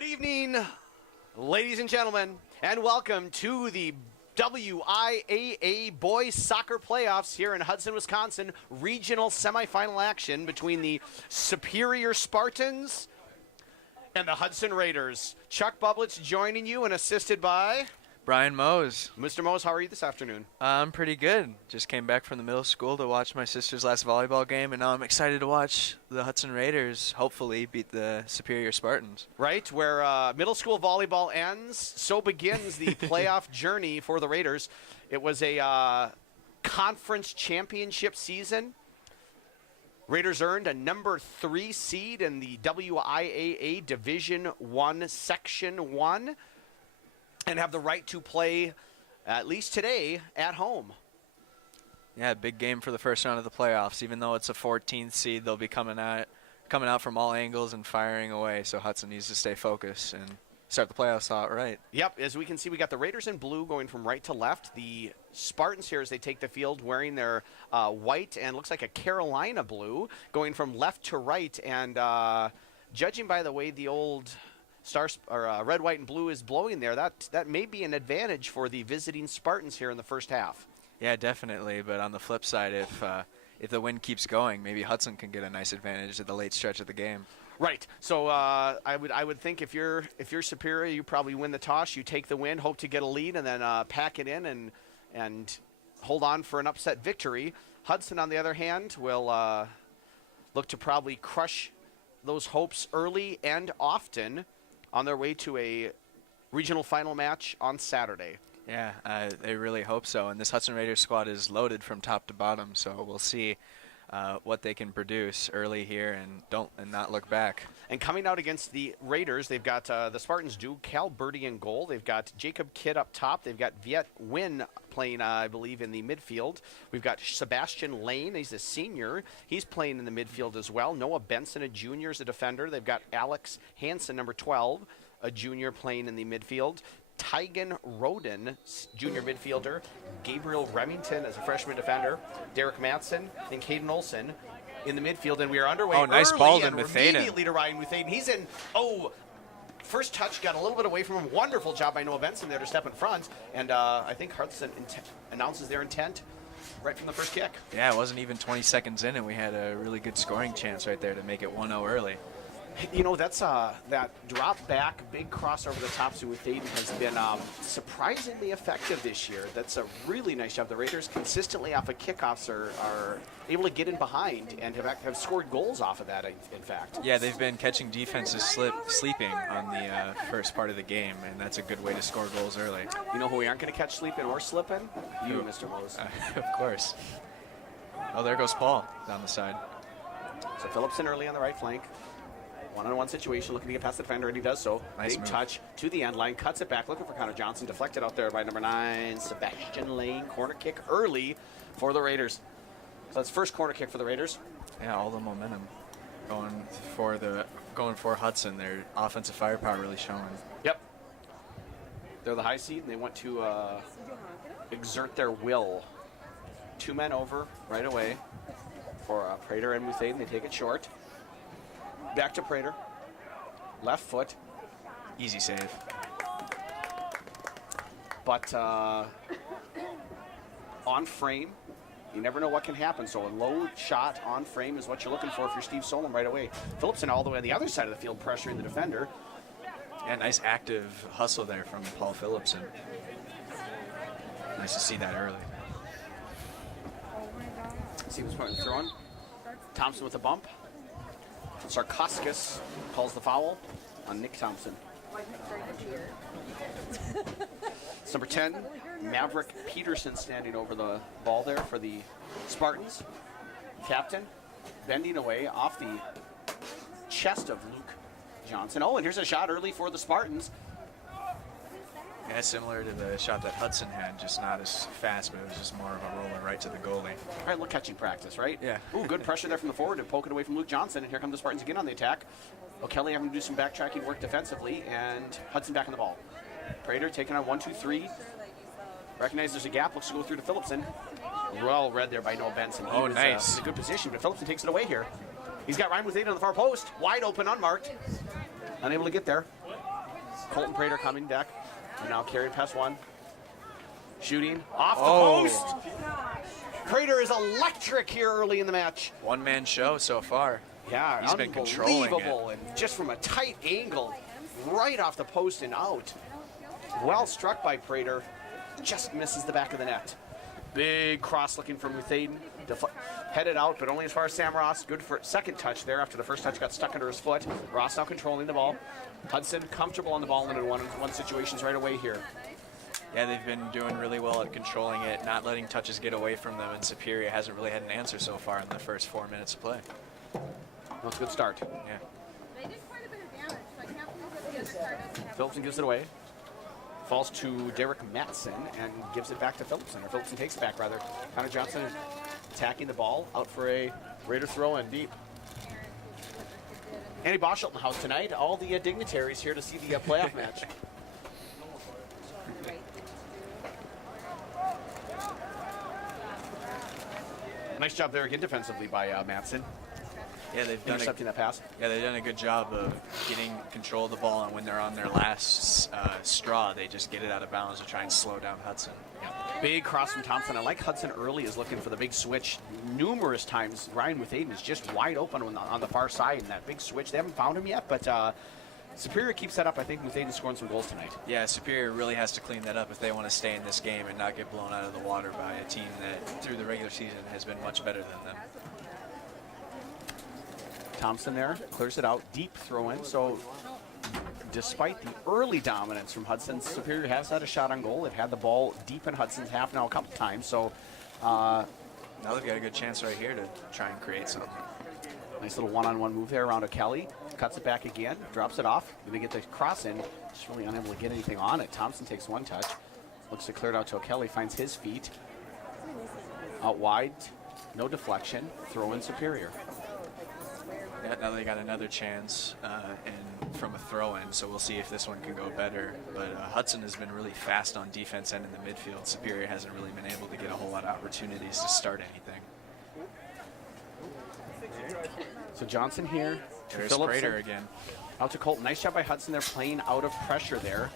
Good evening, ladies and gentlemen, and welcome to the WIAA Boys Soccer Playoffs here in Hudson, Wisconsin. Regional semifinal action between the Superior Spartans and the Hudson Raiders. Chuck Bublitz joining you and assisted by Brian Mose. Mr. Mose. How are you this afternoon? I'm pretty good. Just came back from the middle school to watch my sister's last volleyball game, and now I'm excited to watch the Hudson Raiders hopefully beat the Superior Spartans. Right, where middle school volleyball ends, so begins the playoff journey for the Raiders. It was a conference championship season. Raiders earned a number 3 seed in the WIAA Division I, Section 1. And have the right to play, at least today, at home. Yeah, big game for the first round of the playoffs. Even though it's a 14th seed, they'll be coming out from all angles and firing away. So Hudson needs to stay focused and start the playoffs out right. Yep, as we can see, we got the Raiders in blue going from right to left. The Spartans here, as they take the field, wearing their white and looks like a Carolina blue, going from left to right. And judging by the way the old red, white, and blue is blowing there, that may be an advantage for the visiting Spartans here in the first half. Yeah, definitely. But on the flip side, if the wind keeps going, maybe Hudson can get a nice advantage at the late stretch of the game. Right. So I would think if you're Superior, you probably win the toss, you take the win, hope to get a lead, and then pack it in and hold on for an upset victory. Hudson, on the other hand, will look to probably crush those hopes early and often on their way to a regional final match on Saturday. Yeah, they really hope so. And this Hudson Raiders squad is loaded from top to bottom, so we'll see what they can produce early here and not look back. And coming out against the Raiders, they've got the Spartans do Cal Birdie in goal. They've got Jacob Kidd up top. They've got Viet Nguyen playing, I believe, in the midfield. We've got Sebastian Lane. He's a senior. He's playing in the midfield as well. Noah Benson, a junior, is a defender. They've got Alex Hansen, number 12, a junior, playing in the midfield. Tygan Roden, junior midfielder. Gabriel Remington as a freshman defender. Derek Matson and Caden Olson in the midfield. And we are underway nice early ball to and Muthaden. immediately to Ryan Muthaden. He's in, first touch got a little bit away from him. Wonderful job by Noah Benson there to step in front. And I think Hudson announces their intent right from the first kick. Yeah, it wasn't even 20 seconds in, and we had a really good scoring chance right there to make it 1-0 early. You know, that's that drop back, big cross over the top to Muthaden has been surprisingly effective this year. That's a really nice job. The Raiders consistently off of kickoffs are able to get in behind and have scored goals off of that, in fact. Yeah, they've been catching defenses sleeping on the first part of the game, and that's a good way to score goals early. You know who we aren't going to catch sleeping or slipping? You, Mr. Mose. Of course. Oh, there goes Paul down the side. So Phillipson early on the right flank. One-on-one situation, looking to get past the defender, and he does so. Nice Big move. Touch to the end line, cuts it back, looking for Connor Johnson, deflected out there by number 9, Sebastian Lane. Corner kick early for the Raiders. So that's first corner kick for the Raiders. Yeah, all the momentum going for Hudson. Their offensive firepower really showing. Yep. They're the high seed, and they want to exert their will. 2 men over right away for Prater and Muthaden. They take it short. Back to Prater. Left foot. Easy save. But on frame, you never know what can happen. So a low shot on frame is what you're looking for if you're Steve Solom right away. Phillipson all the way on the other side of the field, pressuring the defender. Yeah, nice active hustle there from Paul Phillipson. Nice to see that early. See what's throwing. Thompson with a bump. Sarkoskas calls the foul on Nick Thompson. It's number 10, Maverick Peterson, standing over the ball there for the Spartans. Captain bending away off the chest of Luke Johnson. Oh, and here's a shot early for the Spartans. Yeah, similar to the shot that Hudson had, just not as fast, but it was just more of a roller right to the goalie. All right, look, catching practice, right? Yeah. Ooh, good pressure there from the forward to poke it away from Luke Johnson, and here come the Spartans again on the attack. O'Kelly having to do some backtracking work defensively, and Hudson back on the ball. Prater taking on 1-2-3. Recognize there's a gap, looks to go through to Phillipson. Well read there by Noah Benson. He was, nice. In a good position, but Phillipson takes it away here. He's got Ryan Muthaden on the far post, wide open, unmarked. Unable to get there. Colton Prater coming back. Now carried past one. Shooting off the post. Prater is electric here early in the match. One-man show so far. Yeah, he's been controlling it. And just from a tight angle, right off the post and out. Well struck by Prater. Just misses the back of the net. Big cross looking from Muthaden. Headed out, but only as far as Sam Ross. Good for second touch there after the first touch got stuck under his foot. Ross now controlling the ball. Hudson comfortable on the ball in one situations right away here. Yeah, they've been doing really well at controlling it, not letting touches get away from them, and Superior hasn't really had an answer so far in the first 4 minutes of play. That's a good start. Yeah. They did quite a bit of damage, so I can't believe that the other side doesn't have. Phillipson gives it away. Falls to Derek Matson and gives it back to Phillipson, or Phillipson takes it back rather. Connor Johnson attacking the ball, out for a Raider throw and deep. Andy Boschelt in the house tonight. All the dignitaries here to see the playoff match. Nice job there again defensively by Matson. Yeah, they've done intercepting that pass. Yeah, they've done a good job of getting control of the ball, and when they're on their last straw, they just get it out of bounds to try and slow down Hudson. Big cross from Thompson. I like Hudson early is looking for the big switch numerous times. Ryan Muthaden is just wide open on the far side in that big switch. They haven't found him yet, but Superior keeps that up. I think Muthaden's scoring some goals tonight. Yeah, Superior really has to clean that up if they want to stay in this game and not get blown out of the water by a team that through the regular season has been much better than them. Thompson there clears it out, deep throw in. So despite the early dominance from Hudson, Superior has had a shot on goal. They've had the ball deep in Hudson's half now a couple times. So now they've got a good chance right here to try and create something. Nice little one-on-one move there around O'Kelly. Cuts it back again, drops it off. Going to get the cross in. Just really unable to get anything on it. Thompson takes one touch. Looks to clear it out to O'Kelly. Finds his feet. Out wide. No deflection. Throw in Superior. Yeah, now they got another chance and from a throw-in, so we'll see if this one can go better. But Hudson has been really fast on defense and in the midfield. Superior hasn't really been able to get a whole lot of opportunities to start anything. So Johnson here. There's Prater again. Out to Colton. Nice job by Hudson. They're playing out of pressure there.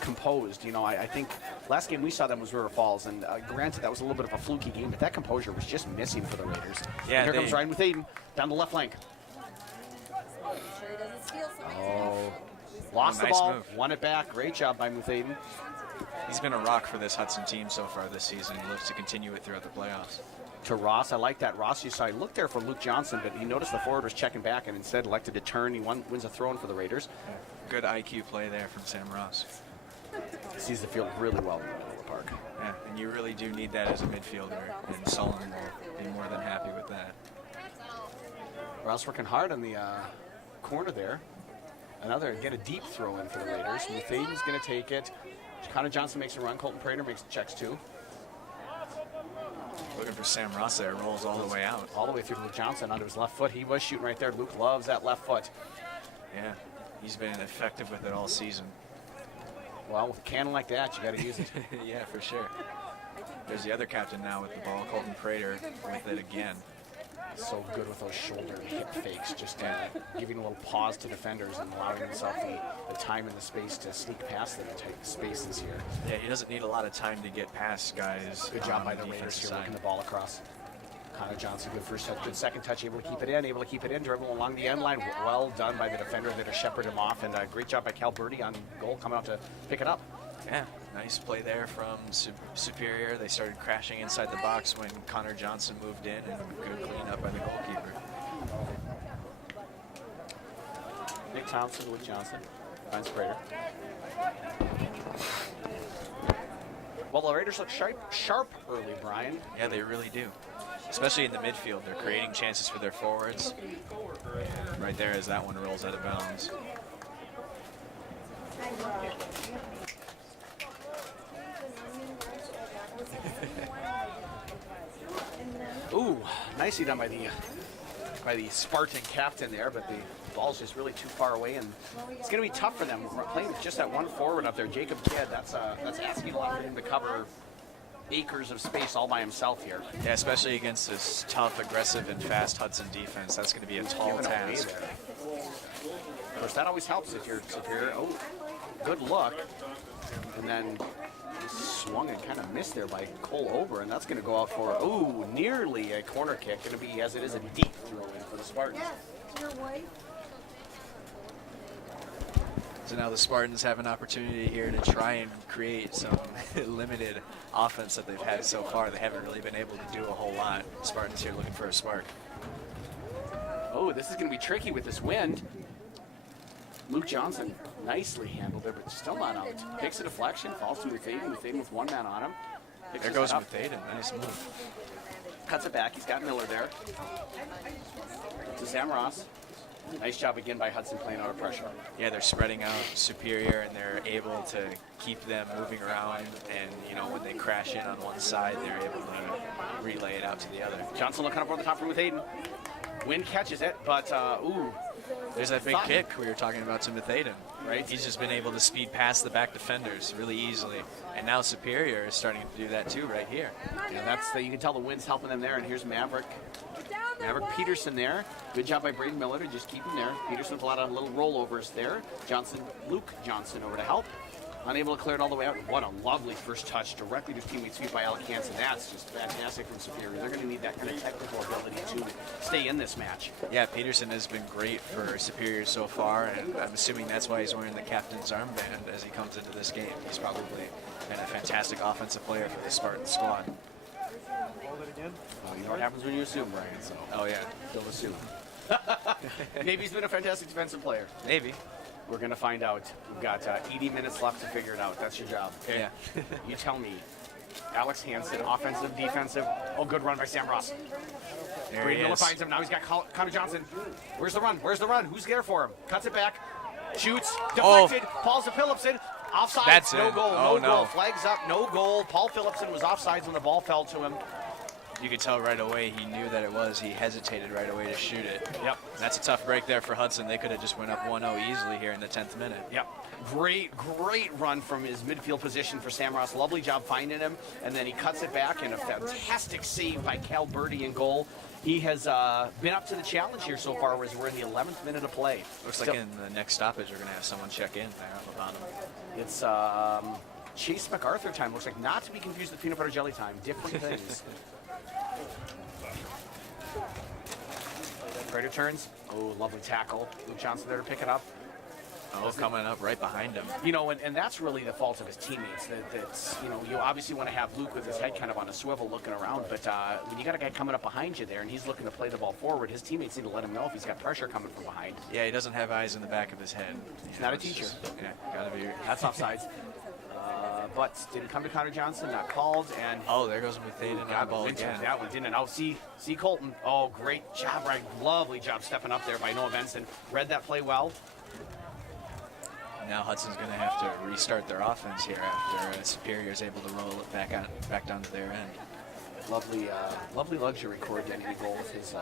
Composed. You know, I think last game we saw them was River Falls, and granted that was a little bit of a fluky game, but that composure was just missing for the Raiders. Yeah, and here comes Ryan Muthaden down the left flank. Oh, lost the ball, move. won it back. Great job by Muthaden. He's been a rock for this Hudson team so far this season. He looks to continue it throughout the playoffs. To Ross, I like that. Ross, you saw, he looked there for Luke Johnson, but he noticed the forward was checking back and instead elected to turn. He wins a throw-in for the Raiders. Good IQ play there from Sam Ross. Sees the field really well in the middle of the park. Yeah, and you really do need that as a midfielder, and Sullen will be more than happy with that. Ross working hard on the corner there. Another, again, a deep throw-in for the Raiders. Muthaden's going to take it. Connor Johnson makes a run. Colton Prater makes checks too. Looking for Sam Ross there, rolls all the way out. All the way through to Luke Johnson onto his left foot. He was shooting right there. Luke loves that left foot. Yeah, he's been effective with it all season. Well, with a cannon like that, you got to use it. Yeah, for sure. There's the other captain now with the ball, Colton Prater, with it again. So good with those shoulder and hip fakes, just giving a little pause to defenders and allowing himself the time and the space to sneak past the tight spaces here. Yeah, he doesn't need a lot of time to get past guys. Good job by the Raiders here, working the ball across. Connor Johnson, good first touch, good second touch, able to keep it in, dribble along the end line. Well done by the defender there to shepherd him off, and a great job by Cal Birdie on goal, coming out to pick it up. Yeah, nice play there from Superior. They started crashing inside the box when Connor Johnson moved in, and good cleanup by the goalkeeper. Nick Thompson, Luke Johnson, finds Prater. Well, the Raiders look sharp early, Brian. Yeah, they really do. Especially in the midfield. They're creating chances for their forwards. Right there as that one rolls out of bounds. Ooh, nicely done by the Spartan captain there, but the ball's just really too far away, and it's going to be tough for them. We're playing with just that one forward up there, Jacob Kidd. That's asking a lot for him to cover acres of space all by himself here. Yeah, especially against this tough, aggressive, and fast Hudson defense. That's going to be a tall Giving away task. there. Of course, that always helps if you're superior. Oh, good look. And then swung and kind of missed there by Cole Ober, and that's going to go out for, ooh, nearly a corner kick. Going to be, as it is, a deep throw in for the Spartans. Your wife. So now the Spartans have an opportunity here to try and create some limited offense that they've had so far. They haven't really been able to do a whole lot. Spartans here looking for a spark. Oh, this is going to be tricky with this wind. Luke Johnson nicely handled there, but still not out. Takes a deflection, falls to Muthaden. Muthaden with one man on him. Picks There his goes head up, Muthaden. Nice move. cuts it back. He's got Miller there. To Sam Ross. Nice job again by Hudson playing out of pressure. Yeah, they're spreading out Superior, and they're able to keep them moving around. And, you know, when they crash in on one side, they're able to relay it out to the other. Johnson looking up over the top for Muthaden. Wind catches it, but, ooh. There's that big kick we were talking about to Muthaden, right? He's just been able to speed past the back defenders really easily. And now Superior is starting to do that too right here. Yeah, that's you can tell the wind's helping them there. And here's Maverick Peterson there. Good job by Braden Miller to just keep him there. Peterson with a lot of little rollovers there. Luke Johnson over to help. Unable to clear it all the way out. What a lovely first touch directly to teammate's feet by Alec Hansen. That's just fantastic from Superior. They're going to need that kind of technical ability to stay in this match. Yeah, Peterson has been great for Superior so far, and I'm assuming that's why he's wearing the captain's armband as he comes into this game. He's probably been a fantastic offensive player for the Spartan squad. You know what happens when you assume, Brian, so Oh, yeah. don't assume. Maybe he's been a fantastic defensive player. Maybe. We're going to find out. We've got 80 minutes left to figure it out. That's your job, okay? Yeah. You tell me. Alex Hansen, offensive, defensive. Oh, good run by Sam Ross. There Braden he Miller is. finds him. Now he's got Connor Johnson. Where's the run? Where's the run? Who's there for him? Cuts it back. Shoots. Deflected. Paul's to Phillipson. Offside. That's no in. goal. Oh, no goal. no. Flags up. No goal. Paul Phillipson was offsides when the ball fell to him. You could tell right away he knew that it was. He hesitated right away to shoot it. Yep. That's a tough break there for Hudson. They could have just went up 1-0 easily here in the 10th minute. Yep. Great run from his midfield position for Sam Ross. Lovely job finding him. And then he cuts it back, and a fantastic save by Cal Birdie in goal. He has been up to the challenge here so far, as we're in the 11th minute of play. Looks like in the next stoppage we're going to have someone check in there on the bottom. It's Chase MacArthur time. Looks like, not to be confused with peanut butter jelly time. Different things. Prater turns. Oh, lovely tackle. Luke Johnson there to pick it up. Oh, coming up right behind him. You know, and that's really the fault of his teammates. That's, you know, you obviously want to have Luke with his head kind of on a swivel looking around, but when you got a guy coming up behind you there and he's looking to play the ball forward, his teammates need to let him know if he's got pressure coming from behind. Yeah, he doesn't have eyes in the back of his head. He's not a teacher. Yeah, gotta be. That's offsides. But didn't come to Connor Johnson, not called, and Oh, there goes Muthaden on the ball again. that one didn't. Oh, see Colton. Oh, great job, right? Lovely job stepping up there by Noah Benson. Read that play well. Now Hudson's going to have to restart their offense here after Superior's able to roll it back down to their end. Lovely luxury identity goal with his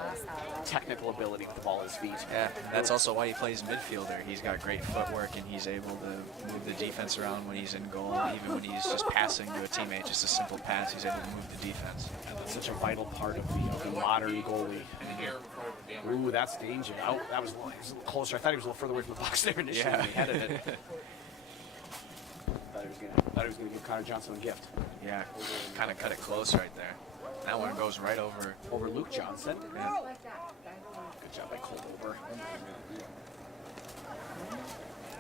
technical ability with the ball at his feet. Yeah, that's also why he plays midfielder. He's got great footwork, and he's able to move the defense around when he's in goal, even when he's just passing to a teammate, just a simple pass, he's able to move the defense. That's such a vital part of the modern goalie. Ooh, that's danger. Oh, that was a little closer. I thought he was a little further away from the box there initially when he headed it. Thought he was going to give Connor Johnson a gift. Yeah, kind of cut it close right there. That one goes right over. Over Luke Johnson. Yeah. Good job by Cole Over.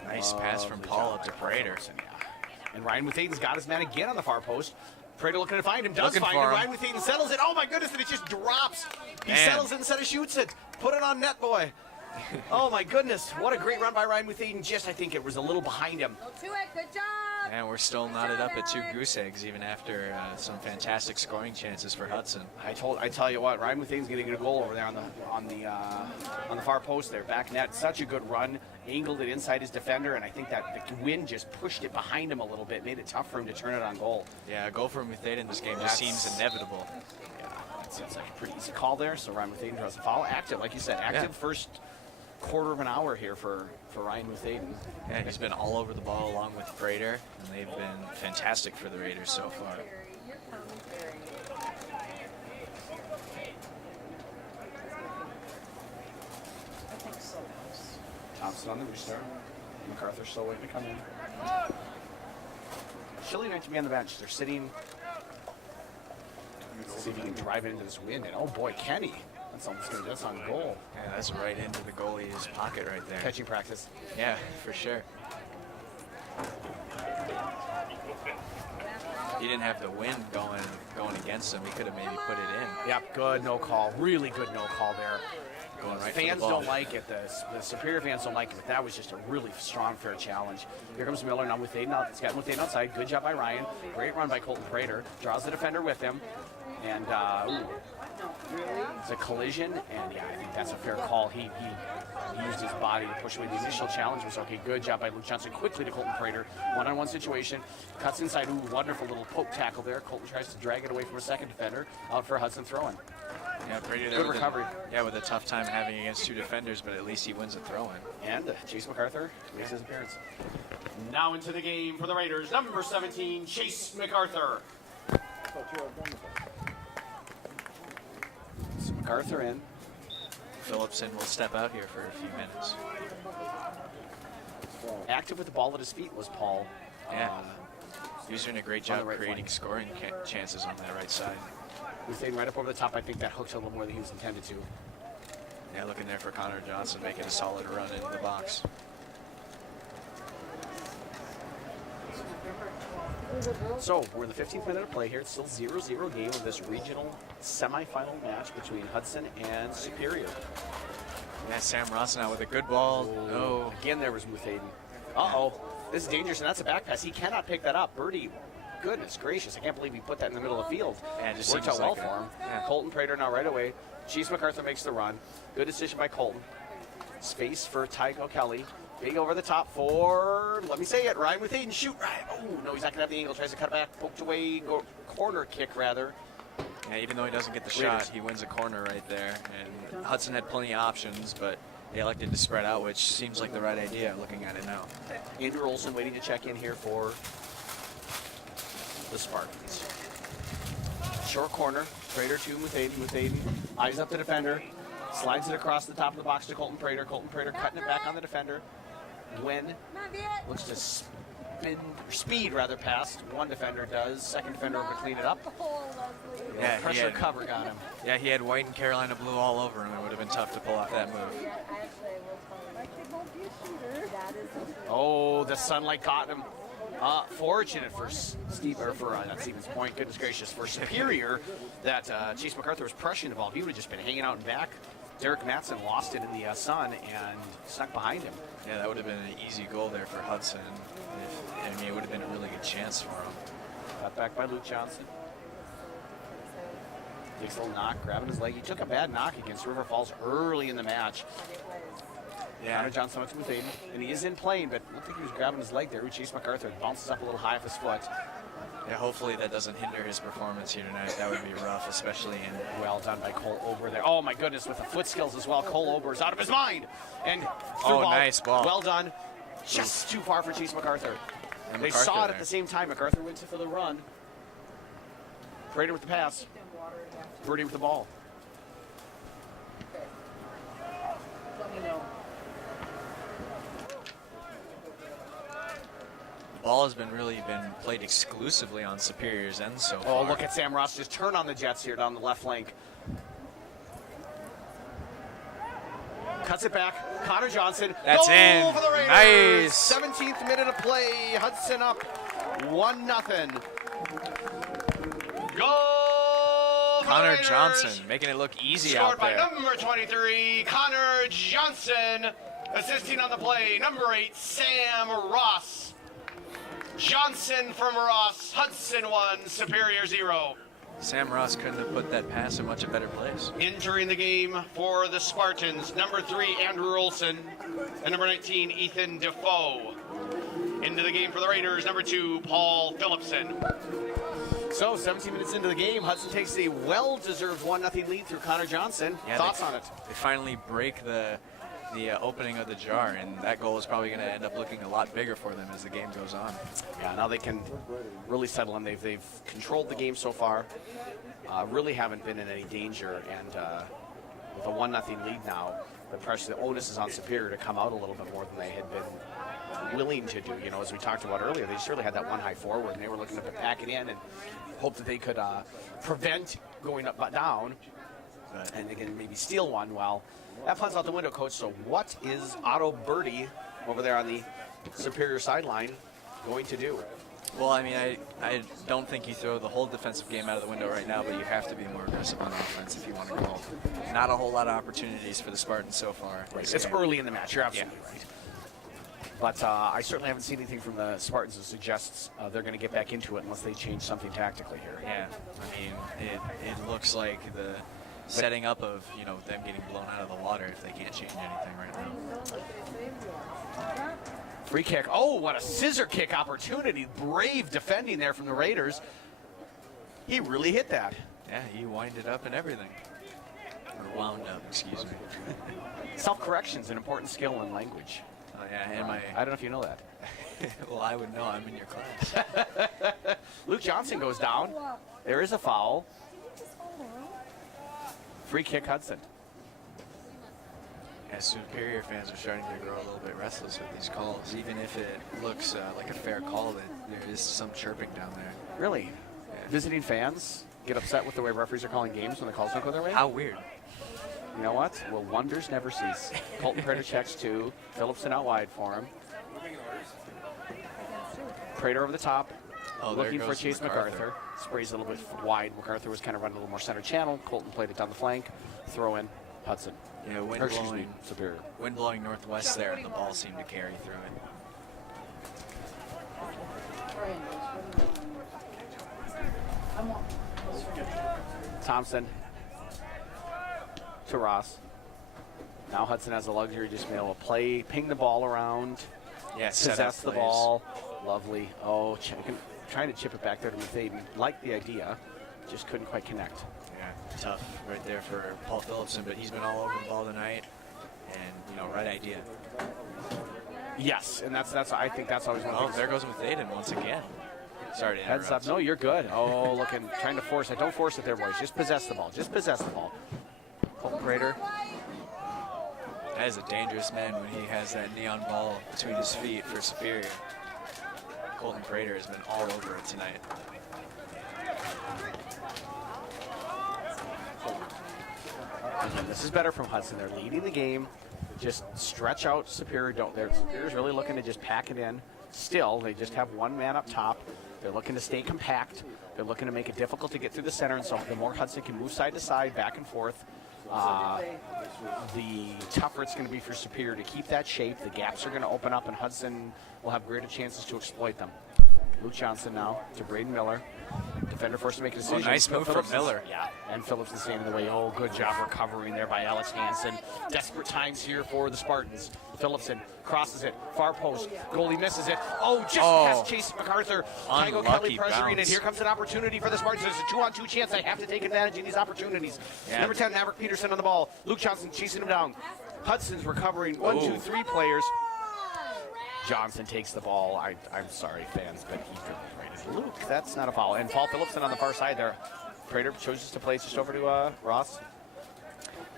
Nice pass from Paul up to Prater. Yeah. And Ryan Muthaden's got his man again on the far post. Prater looking to find him. Does Looking find for him. him. Ryan Muthaden settles it. Oh my goodness, and it just drops. He Man. settles it instead of shoots it. Put it on net, boy. Oh my goodness. What a great run by Ryan Muthaden. Just, I think it was a little behind him. Go to it. Good job. And we're still knotted up at 2 goose eggs, even after some fantastic scoring chances for Hudson. I tell you what, Ryan Muthaden's going to get a goal over there on the far post there, back net. Such a good run, angled it inside his defender, and I think that the wind just pushed it behind him a little bit, made it tough for him to turn it on goal. Yeah, a goal for Muthaden in this game just seems inevitable. Yeah, it's like a pretty easy call there. So Ryan Muthaden draws a foul. Active, like you said, active first quarter of an hour here for Ryan Muthaden. Yeah, he's been all over the ball along with Prater, and they've been fantastic for the Raiders so far. commentary. I think so. Thompson on the booster. MacArthur still waiting to come in. Chilly night to be on the bench. They're sitting. Let's see if he can drive it into this wind. And oh boy, Kenny. That's almost good. That's on goal. Yeah, that's right into the goalie's pocket right there. Catching practice. Yeah, for sure. He didn't have the wind going against him. He could have maybe put it in. Yep, good no call. Really good no call there. Going right for the Fans ball. don't like it. The Superior fans don't like it, but that was just a really strong, fair challenge. Here comes Miller now with Aiden out. It's got with Aiden outside. Good job by Ryan. Great run by Colton Prater. Draws the defender with him. And it's a collision. And yeah, I think that's a fair call. He used his body to push away. The initial challenge was okay. Good job by Luke Johnson. Quickly to Colton Prater. One-on-one situation. Cuts inside. Ooh, wonderful little poke tackle there. Colton tries to drag it away from a second defender. Out for Hudson throwing. Yeah, Brady there Good with recovery. with a tough time having against two defenders, but at least he wins a throw-in. And Chase MacArthur makes his appearance. Now into the game for the Raiders, number 17, Chase MacArthur. So MacArthur in. Phillipson will step out here for a few minutes. Active with the ball at his feet was Paul. Yeah. He was doing a great on the job right creating flank. scoring chances on that right side. Hussein right up over the top. I think that hooked a little more than he was intended to. Yeah, looking there for Connor Johnson, making a solid run into the box. So we're in the 15th minute of play here. It's still 0-0 game of this regional semifinal match between Hudson and Superior. Yeah, Sam Ross now with a good ball. No. Again, there was Muthaden. Uh-oh. This is dangerous, and that's a back pass. He cannot pick that up. Birdie, goodness gracious. I can't believe he put that in the middle of the field. Yeah, it just Worked seems out well like for him. yeah. Colton Prater now right away. Chase MacArthur makes the run. Good decision by Colton. Space for Tycho Kelly. Big over the top for, let me say it, Ryan Muthaden. Shoot, Ryan. Oh, no, he's not going to have the angle. Tries to cut back, poked away, corner kick rather. Yeah, even though he doesn't get the Raiders. shot, he wins a corner right there. And Hudson had plenty of options, but they elected to spread out, which seems like the right idea looking at it now. Andrew Olson waiting to check in here for the Spartans. Short corner, Prater to Muthaden. Eyes up the defender. Slides it across the top of the box to Colton Prater. Colton Prater cutting it back on the defender. Win. Not yet. Looks to speed rather past. One defender does. Second defender over to clean it up. Oh, lovely. Yeah, he Pressure had- cover got him. Yeah, he had white and Carolina blue all over him. It would have been tough to pull off that move. Yeah, actually, I will tell you. I won't be a shooter. That is a Oh, the sunlight caught him. Fortunate for not Stevens Point, goodness gracious, for Superior that Chase MacArthur was pressuring the ball. If he would have just been hanging out in back, Derek Matson lost it in the sun and snuck behind him. Yeah, that would have been an easy goal there for Hudson. It would have been a really good chance for him. Got back by Luke Johnson. Takes a little knock, grabbing his leg. He took a bad knock against River Falls early in the match. Yeah, Connor Johnson went to Muthaden, and he is in plane, but I don't think he was grabbing his leg there. Chase MacArthur bounces up a little high off his foot. yeah. Hopefully that doesn't hinder his performance here tonight. That would be rough, especially in. Well done by Cole Ober there. Oh my goodness, with the foot skills as well. Cole Ober is out of his mind. And through Oh, nice ball. Well done. Just too far for Chase MacArthur. And They MacArthur saw it there. at the same time. MacArthur went for the run. Prater with the pass. Birdie with the ball. Let me know. The ball has really been played exclusively on Superior's end so far. Oh, look at Sam Ross just turn on the Jets here down the left flank. Cuts it back. Connor Johnson. That's Goal in. For the Raiders. Nice. 17th minute of play. Hudson up 1-0. Goal for the Connor Raiders. Johnson making it look easy Scored out by there. number 23, Connor Johnson. Assisting on the play, number 8, Sam Ross. Johnson from Ross. Hudson 1, Superior 0. Sam Ross couldn't have put that pass in much a better place. Entering the game for the Spartans, number 3, Andrew Olson, and number 19, Ethan Defoe. Into the game for the Raiders, number 2, Paul Phillipson. So, 17 minutes into the game, Hudson takes a well-deserved 1-0 lead through Connor Johnson. Yeah, Thoughts on it? They finally break the the opening of the jar, and that goal is probably going to end up looking a lot bigger for them as the game goes on. Yeah, now they can really settle in. They've controlled the game so far. Really haven't been in any danger, and with a 1-0 lead now, the pressure, the onus is on Superior to come out a little bit more than they had been willing to do. You know, as we talked about earlier, they surely had that one high forward, and they were looking to pack it in and hope that they could prevent going up but down, and they can maybe steal one. Well, that pun's out the window, Coach. So what is Otto Birdie over there on the Superior sideline going to do? Well, I mean, I don't think you throw the whole defensive game out of the window right now, but you have to be more aggressive on offense if you want to go. Not a whole lot of opportunities for the Spartans so far. Right. It's early in the match. You're absolutely right. But I certainly haven't seen anything from the Spartans that suggests they're going to get back into it unless they change something tactically here. Yeah, I mean, it looks like the setting up of, you know, them getting blown out of the water if they can't change anything right now. Free kick. Oh, what a scissor kick opportunity. Brave defending there from the Raiders. He really hit that. Yeah, he winded up and everything. Or wound up, excuse me. Self-correction is an important skill in language. Oh, yeah, and I don't know if you know that. Well, I would know. I'm in your class. Luke Johnson goes down. There is a foul. Free kick, Hudson. Yeah, Superior fans are starting to grow a little bit restless with these calls. Even if it looks like a fair call, that there is some chirping down there. Really? Yeah. Visiting fans get upset with the way referees are calling games when the calls don't go their way? How weird. You know what? Well, wonders never cease. Colton Prater checks 2. Phillipson out wide for him. Prater over the top. Oh, looking there for goes Chase MacArthur. Sprays a little bit wide. MacArthur was kind of running a little more center channel. Colton played it down the flank. Throw in Hudson. Yeah, Superior. Wind blowing northwest there, and the ball seemed to carry through it. Thompson to Ross. Now Hudson has the luxury of just being able to play, ping the ball around, Yeah, possess the ball. Lovely. Oh, trying to chip it back there to Mathaden. Liked the idea, just couldn't quite connect. Yeah, tough right there for Paul Phillipson, but he's been all over the ball tonight, and, you know, right idea. Yes, and that's I think that's always one of the Oh, things. there goes Mathaden once again. Sorry to interrupt. Heads up. No, you're good. Oh, looking, trying to force it. Don't force it there, boys. Just possess the ball. Just possess the ball. Colton Prater. That is a dangerous man when he has that neon ball between his feet for Superior. Colton Prater has been all over it tonight. This is better from Hudson. They're leading the game. Just stretch out Superior. Superior's really looking to just pack it in. Still, they just have one man up top. They're looking to stay compact. They're looking to make it difficult to get through the center, and so the more Hudson can move side to side, back and forth, the tougher it's going to be for Superior to keep that shape. The gaps are going to open up, and Hudson will have greater chances to exploit them. Luke Johnson now to Braden Miller. Defender forced to make a decision. Oh, nice move from Miller. Yeah, and Phillips is staying in the way. Oh, good job recovering there by Alex Hansen. Desperate times here for the Spartans. Phillipson crosses it, far post. Goalie misses it. Oh, just past Chase MacArthur. Tygo Kelly pressuring it. Here comes an opportunity for the Spartans. There's a 2-on-2 chance. They have to take advantage of these opportunities. Yeah. Number 10, Maverick Peterson on the ball. Luke Johnson chasing him down. Hudson's recovering. 1, 2, 3 players. Johnson takes the ball. I'm sorry, fans, but he rated Luke. That's not a foul. And Paul Phillipson on the far side there. Prater chooses to play just over to Ross.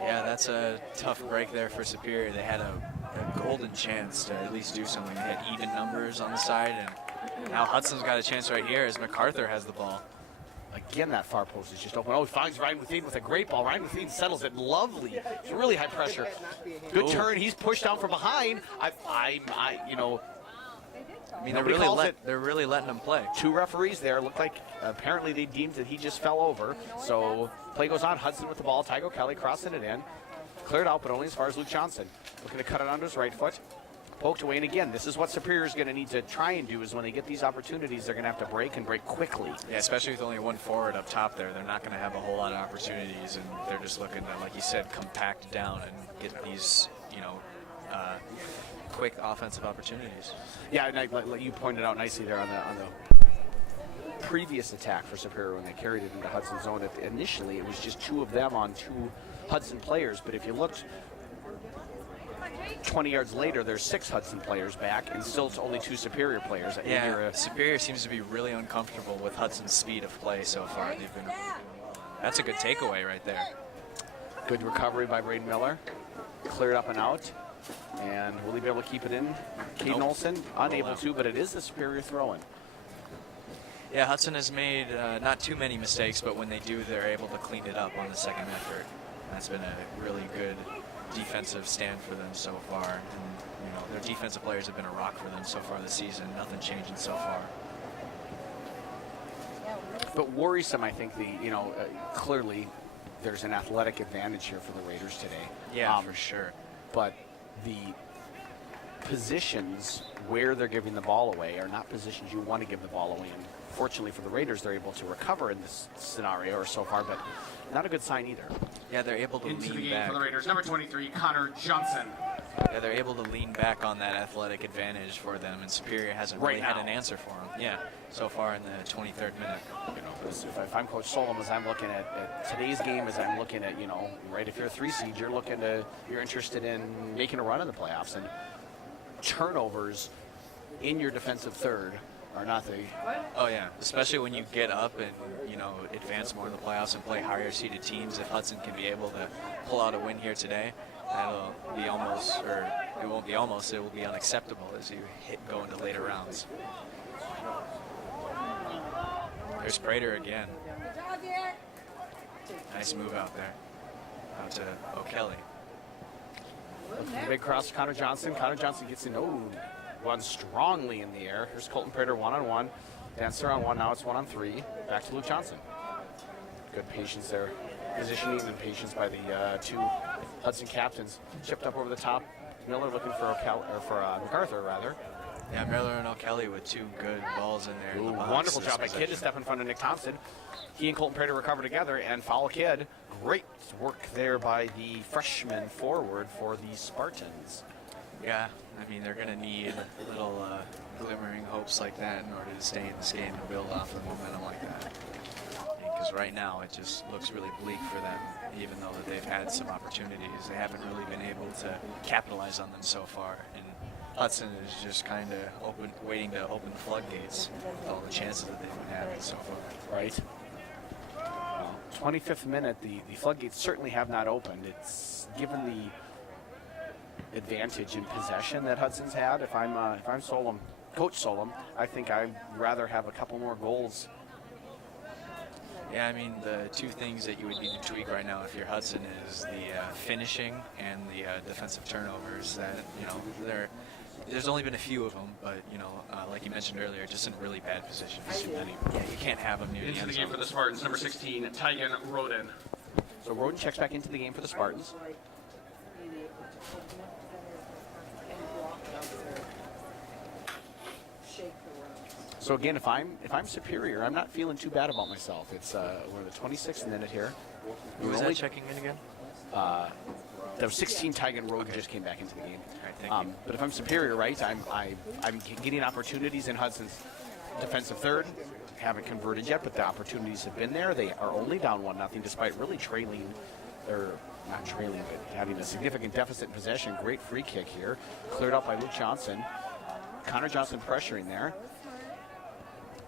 Yeah, that's a tough break there for Superior. They had a golden chance to at least do something. They had even numbers on the side, and now Hudson's got a chance right here as MacArthur has the ball. Again, that far post is just open. Oh, he finds Ryan Mathaden with a great ball. Ryan Mathaden settles it. Lovely. It's really high pressure. Good turn. He's pushed down from behind. I mean, they're really letting him play. 2 referees there. Looked like apparently they deemed that he just fell over. So play goes on. Hudson with the ball. Tygo Kelly crossing it in. Cleared out, but only as far as Luke Johnson. Looking to cut it onto his right foot. Poked away, and again, this is what Superior is going to need to try and do, is when they get these opportunities, they're going to have to break and break quickly. Yeah, especially with only one forward up top there. They're not going to have a whole lot of opportunities, and they're just looking to, like you said, compact down and get these, quick offensive opportunities. Yeah, and like you pointed out nicely there on the previous attack for Superior when they carried it into Hudson's zone. Initially, it was just 2 of them on 2 Hudson players, but if you looked 20 yards later, there's 6 Hudson players back, and still it's only 2 Superior players. Yeah, Superior seems to be really uncomfortable with Hudson's speed of play so far. That's a good takeaway right there. Good recovery by Braden Miller. Cleared up and out. And will he be able to keep it in? Caden Olsen, unable to, but it is the Superior throw-in. Yeah, Hudson has made not too many mistakes, but when they do, they're able to clean it up on the second effort. That's been a really good defensive stand for them so far. And, their defensive players have been a rock for them so far this season. Nothing changing so far. But worrisome, I think, clearly there's an athletic advantage here for the Raiders today. Yeah, for sure. But the positions where they're giving the ball away are not positions you want to give the ball away in. Fortunately for the Raiders, they're able to recover in this scenario or so far, but not a good sign either. Yeah, they're able to Into the lean game back. for the Raiders, number 23, Connor Johnson. Yeah, they're able to lean back on that athletic advantage for them, and Superior hasn't really had an answer for them. Yeah, so far in the 23rd minute. If I'm Coach Solom, as I'm looking at today's game, as I'm looking at, right, if you're a 3 seed, you're interested in making a run in the playoffs, and turnovers in your defensive third are not the... Oh, yeah, especially when you get up and, advance more in the playoffs and play higher seeded teams. If Hudson can be able to pull out a win here today, that'll be almost, or it won't be almost, it will be unacceptable as you go into later rounds. There's Prater again. Nice move out there. Out to O'Kelly. Big cross to Connor Johnson. Connor Johnson gets in, runs strongly in the air. Here's Colton Prater one-on-one. Dancer on one, now it's 1-on-3. Back to Luke Johnson. Good patience there. Positioning and patience by the 2 Hudson captains. Chipped up over the top. Miller looking for MacArthur, rather. Yeah, Miller and O'Kelly with 2 good balls in there. In the box. Wonderful job by Kidd to step in front of Nick Thompson. He and Colton Prater recover together and foul Kidd. Great work there by the freshman forward for the Spartans. Yeah, I mean, they're going to need little glimmering hopes like that in order to stay in this game and build off of momentum like that. Because right now it just looks really bleak for them, even though that they've had some opportunities. They haven't really been able to capitalize on them so far. And Hudson is just kind of waiting to open the floodgates with all the chances that they've been having so far. Right. 25th minute, the floodgates certainly have not opened. It's given the advantage in possession that Hudson's had. If I'm Solom, Coach Solom, I think I'd rather have a couple more goals. Yeah, I mean, the 2 things that you would need to tweak right now if you're Hudson is the finishing and the defensive turnovers. That, there's only been a few of them, but, like you mentioned earlier, just in really bad positions. You can't have them near the end zone. Into the game for the Spartans, number 16, Tygan Roden. So Roden checks back into the game for the Spartans. So again, if I'm Superior, I'm not feeling too bad about myself. It's we're the 26th minute here. Who was that checking in again? There was 16. Tygan Roden just came back into the game. All right, thank you. But if I'm Superior, right, I'm getting opportunities in Hudson's defensive third. Haven't converted yet, but the opportunities have been there. They are only down 1-0, despite really trailing, or not trailing, but having a significant deficit in possession. Great free kick here, cleared up by Luke Johnson. Connor Johnson pressuring there.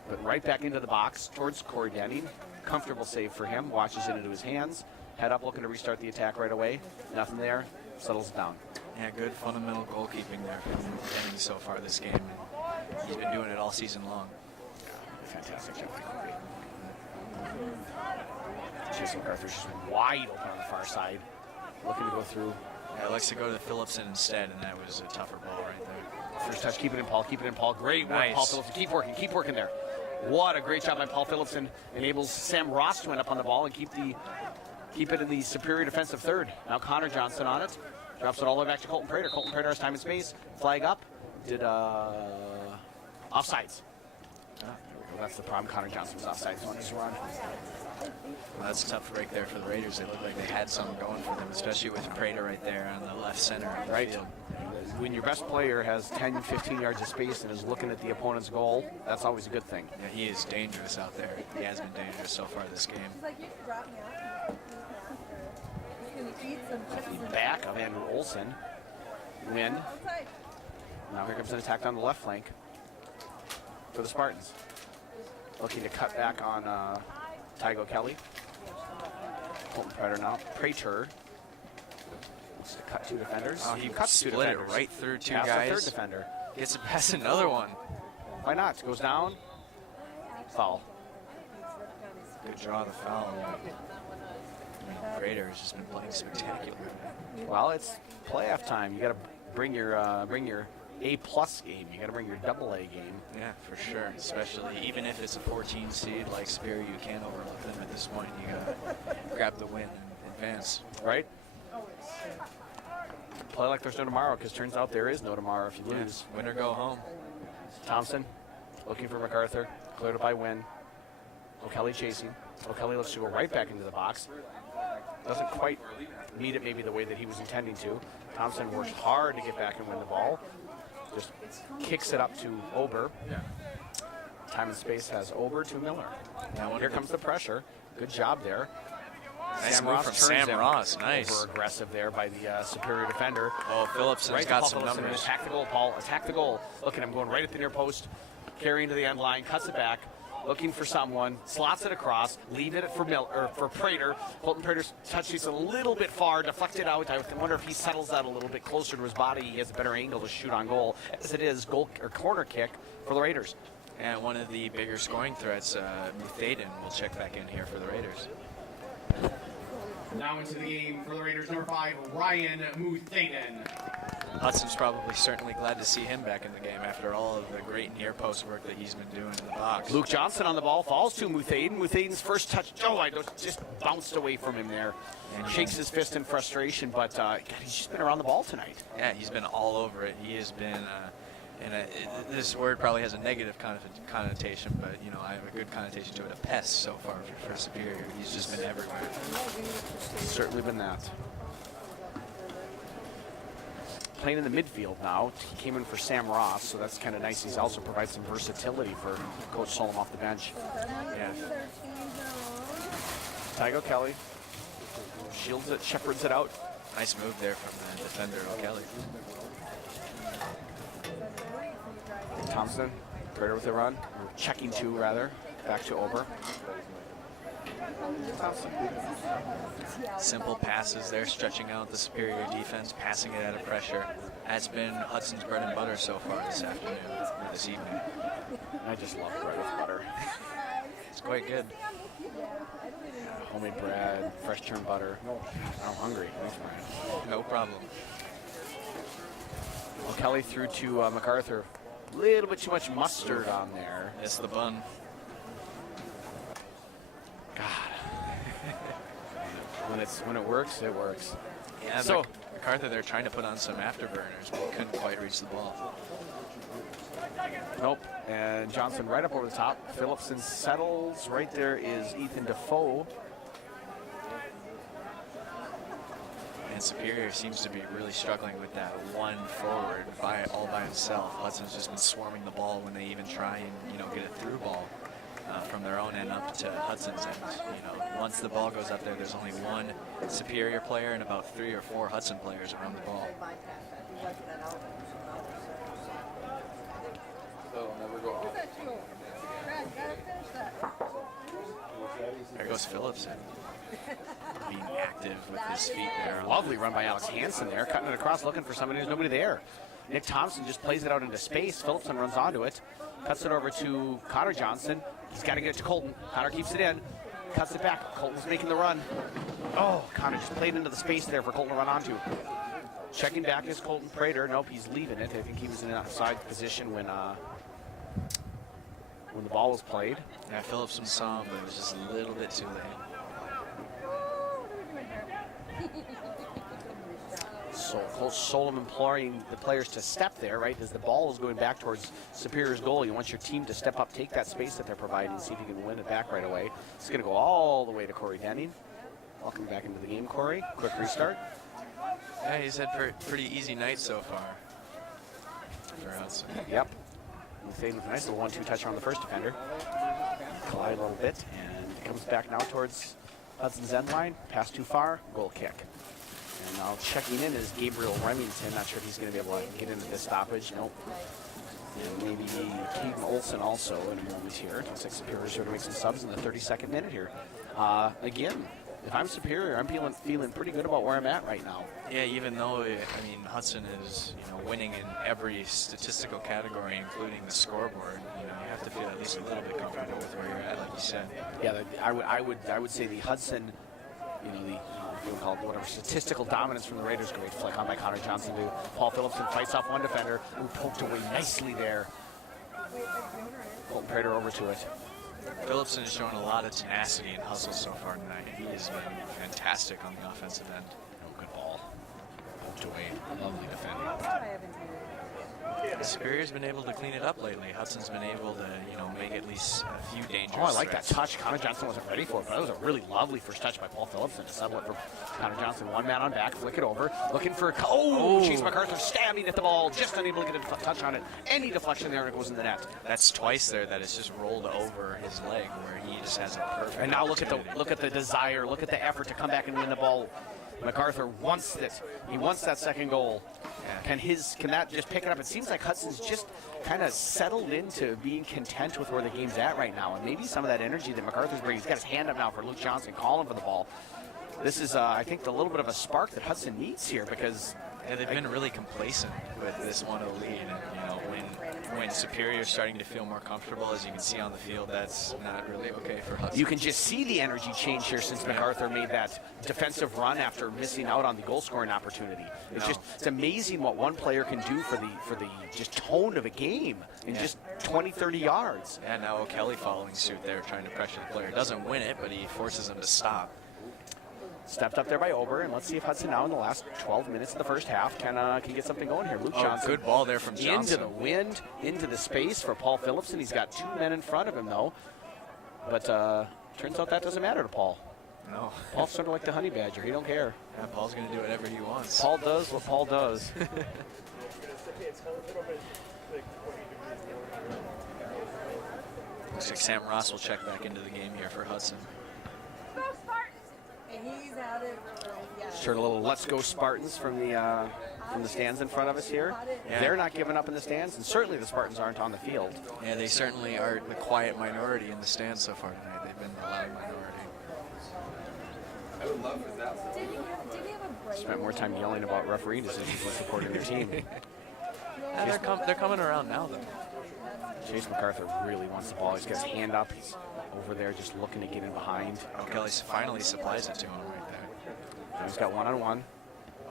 But right back into the box towards Corey Denning. Comfortable save for him. Watches it into his hands. Head up, looking to restart the attack right away. Nothing there. Settles down. Yeah, good fundamental goalkeeping there from Denning so far this game. And he's been doing it all season long. Yeah, fantastic job by Corey. Jason MacArthur's just wide open on the far side. Looking to go through. Yeah, likes to go to Phillipson instead, and that was a tougher ball right there. First touch, keep it in, Paul. Keep it in, Paul. Great work, Nice. Paul Phillipson. Keep working there. What a great job by Paul Phillipson. Enables Sam Ross to end up on the ball and keep it in the Superior defensive third. Now Connor Johnson on it. Drops it all the way back to Colton Prater. Colton Prater has time and space. Flag up. Did offsides. There we go. That's the problem. Connor Johnson was offsides on his run. Well, that's a tough break there for the Raiders. They looked like they had something going for them, especially with Prater right there on the left center of the Right. field. When your best player has 10, 15 yards of space and is looking at the opponent's goal, that's always a good thing. Yeah, he is dangerous out there. He has been dangerous so far this game. He's like, you can drop me off. He's gonna eat some chips and Back of Andrew Olsen. Win. Now here comes an attack down the left flank for the Spartans. Looking to cut back on Tygo Kelly. Colton Predator now. Prater. Wants to cut two defenders. Oh, he cuts two split it defenders. right through two Past guys. the third defender. Gets it past another one. Why not? Goes down. Foul. Good draw of the foul. Prater has just been playing spectacular. Well, it's playoff time. You got to bring your A+ game. You got to bring your AA game. Yeah, for sure. Especially even if it's a 14 seed like Superior, you can't overlook them at this point. You gotta grab the win and advance. Right? Play like there's no tomorrow, because turns out there is no tomorrow if you lose. Win or go home. Thompson looking for MacArthur. Cleared it by Wynn. O'Kelly chasing. O'Kelly looks to go right back into the box. Doesn't quite meet it maybe the way that he was intending to. Thompson works hard to get back and win the ball. Just kicks it up to Ober. Time and space has Ober to Miller. Now here comes the pressure. Good job there. Nice Sam move Ross from turns Sam him Ross. Nice. Over aggressive there by the Superior defender. Oh, Phillipson's Right, got Paul some Phillipson, numbers. attack the goal, Paul. Attack the goal. Look at him going right at the near post. Carrying to the end line. Cuts it back. Looking for someone. Slots it across. Leave it for for Prater. Colton Prater's touch is a little bit far. Deflected out. I wonder if he settles that a little bit closer to his body. He has a better angle to shoot on goal. As it is, goal or corner kick for the Raiders. And one of the bigger scoring threats, Muthaden, will check back in here for the Raiders. Now into the game for the Raiders, number 5, Ryan Muthaden. Hudson's probably certainly glad to see him back in the game after all of the great near post work that he's been doing in the box. Luke Johnson on the ball, falls to Muthaden. Muthaden's first touch, I just bounced away from him there. And shakes his fist in frustration, but God, he's just been around the ball tonight. Yeah, he's been all over it. He has been, this word probably has a negative connotation, but you know, I have a good connotation to it, a pest so far for Superior. He's just been everywhere. Certainly been that. Playing in the midfield now. He came in for Sam Ross, so that's kind of nice. He's also provides some versatility for Coach Solom off the bench. Yeah. Tygo Kelly shields it, shepherds it out. Nice move there from the defender, O'Kelly. Thompson, Prater with a run. Or checking two, rather. Back to Ober. Thompson. Simple passes there, stretching out the Superior defense, passing it out of pressure. That's been Hudson's bread and butter so far this afternoon, or this evening. I just love bread with butter. It's quite good. Homemade bread, fresh churned butter. I'm hungry. Thanks, Brian. No problem. Well, Kelly threw to MacArthur. A little bit too much mustard on there. It's the bun. God. when it works, it works. Yeah, So MacArthur, they're trying to put on some afterburners, but couldn't quite reach the ball. nope. And Johnson right up over the top. Phillipson settles. Right there is Ethan Defoe. And Superior seems to be really struggling with that one forward all by himself. Hudson's just been swarming the ball when they even try and get a through ball from their own end up to Hudson's end. Once the ball goes up there, there's only one Superior player and about 3 or 4 Hudson players around the ball. There goes Phillipson. Being active with his feet there. Lovely run by Alex Hansen there, cutting it across, looking for somebody. There's nobody there. Nick Thompson just plays it out into space. Phillipson runs onto it, cuts it over to Connor Johnson. He's got to get it to Colton. Connor keeps it in, cuts it back. Colton's making the run. Oh, Connor just played into the space there for Colton to run onto. Checking back is Colton Prater. Nope, he's leaving it. I think he was in an outside position when the ball was played. Yeah, Phillipson saw him, but it was just a little bit too late. So Coach Solom imploring the players to step there, right? As the ball is going back towards Superior's goal, you want your team to step up, take that space that they're providing, see if you can win it back right away. It's going to go all the way to Corey Denning. Welcome back into the game, Corey. Quick restart. Yeah, he's had a pretty easy night so far for Hudson. Yep. With a nice little 1-2 touch on the first defender. Collide a little bit, and it comes back now towards Hudson's end line. Pass too far, goal kick. And Now checking in is Gabriel Remington. Not sure if he's going to be able to get into this stoppage. Nope. And maybe Keaton Olsen also in a moment here. Looks like Superior's here to make some subs in the 32nd minute here. Again, if I'm Superior, I'm feeling pretty good about where I'm at right now. Yeah, even though, I mean, Hudson is, winning in every statistical category, including the scoreboard, you have to feel at least a little bit comfortable with where you're at, like you said. Yeah, I would say the Hudson, you'll call it whatever, statistical dominance from the Raiders. Great flick on by Connor Johnson to Paul Phillipson, fights off one defender who poked away nicely there. Colton Prater over to it. Phillipson has shown a lot of tenacity and hustle so far tonight. He has been fantastic on the offensive end. Oh, good ball. Poked away. Lovely defending. Superior's been able to clean it up lately. Hudson's been able to, make at least a few dangerous Oh, I like that threats. touch. Connor Johnson wasn't ready for it, but that was a really lovely first touch by Paul Phillipson to settle it for Connor Johnson. One man on back, flick it over, looking for Chase MacArthur stabbing at the ball, just unable to get a touch on it. Any deflection there, it goes in the net. That's twice there that it's just rolled over his leg where he just has a perfect And now look at opportunity. the desire, look at the effort to come back and win the ball. MacArthur wants it. He wants that second goal. Yeah. Can that just pick it up? It seems like Hudson's just kind of settled into being content with where the game's at right now, and maybe some of that energy that MacArthur's bringing. He's got his hand up now for Luke Johnson, calling for the ball. This is, I think, the little bit of a spark that Hudson needs here, because they've been really complacent with this 1-0 lead, and when Superior's starting to feel more comfortable, as you can see on the field, that's not really okay for Hudson. you can just see the energy change here since MacArthur made that defensive run after missing out on the goal scoring opportunity. It's amazing what one player can do for the just tone of a game in just 20-30 yards. Yeah, now O'Kelly following suit there, trying to pressure the player. Doesn't win it, but he forces him to stop. Stepped up there by Ober, and let's see if Hudson now in the last 12 minutes of the first half can get something going here. Luke Johnson. Good ball there from Johnson. Into the wind, into the space for Paul Phillipson. He's got two men in front of him, though. But turns out that doesn't matter to Paul. No. Paul's sort of like the honey badger. He don't care. Yeah, Paul's going to do whatever he wants. Paul does what Paul does. Looks like Sam Ross will check back into the game here for Hudson. Go Spartans! And he's out of, Heard a little "Let's go Spartans" from the stands in front of us here. Yeah. They're not giving up in the stands, and certainly the Spartans aren't on the field. Yeah, they certainly are the quiet minority in the stands so far tonight. They've been the loud minority. Did he have a break? Spent more time yelling about referee decisions than supporting their team. Yeah, they're coming around now, though. Chase MacArthur really wants the ball. He's got his hand up. He's over there just looking to get in behind. O'Kelly finally supplies it to him right there. Now he's got one-on-one.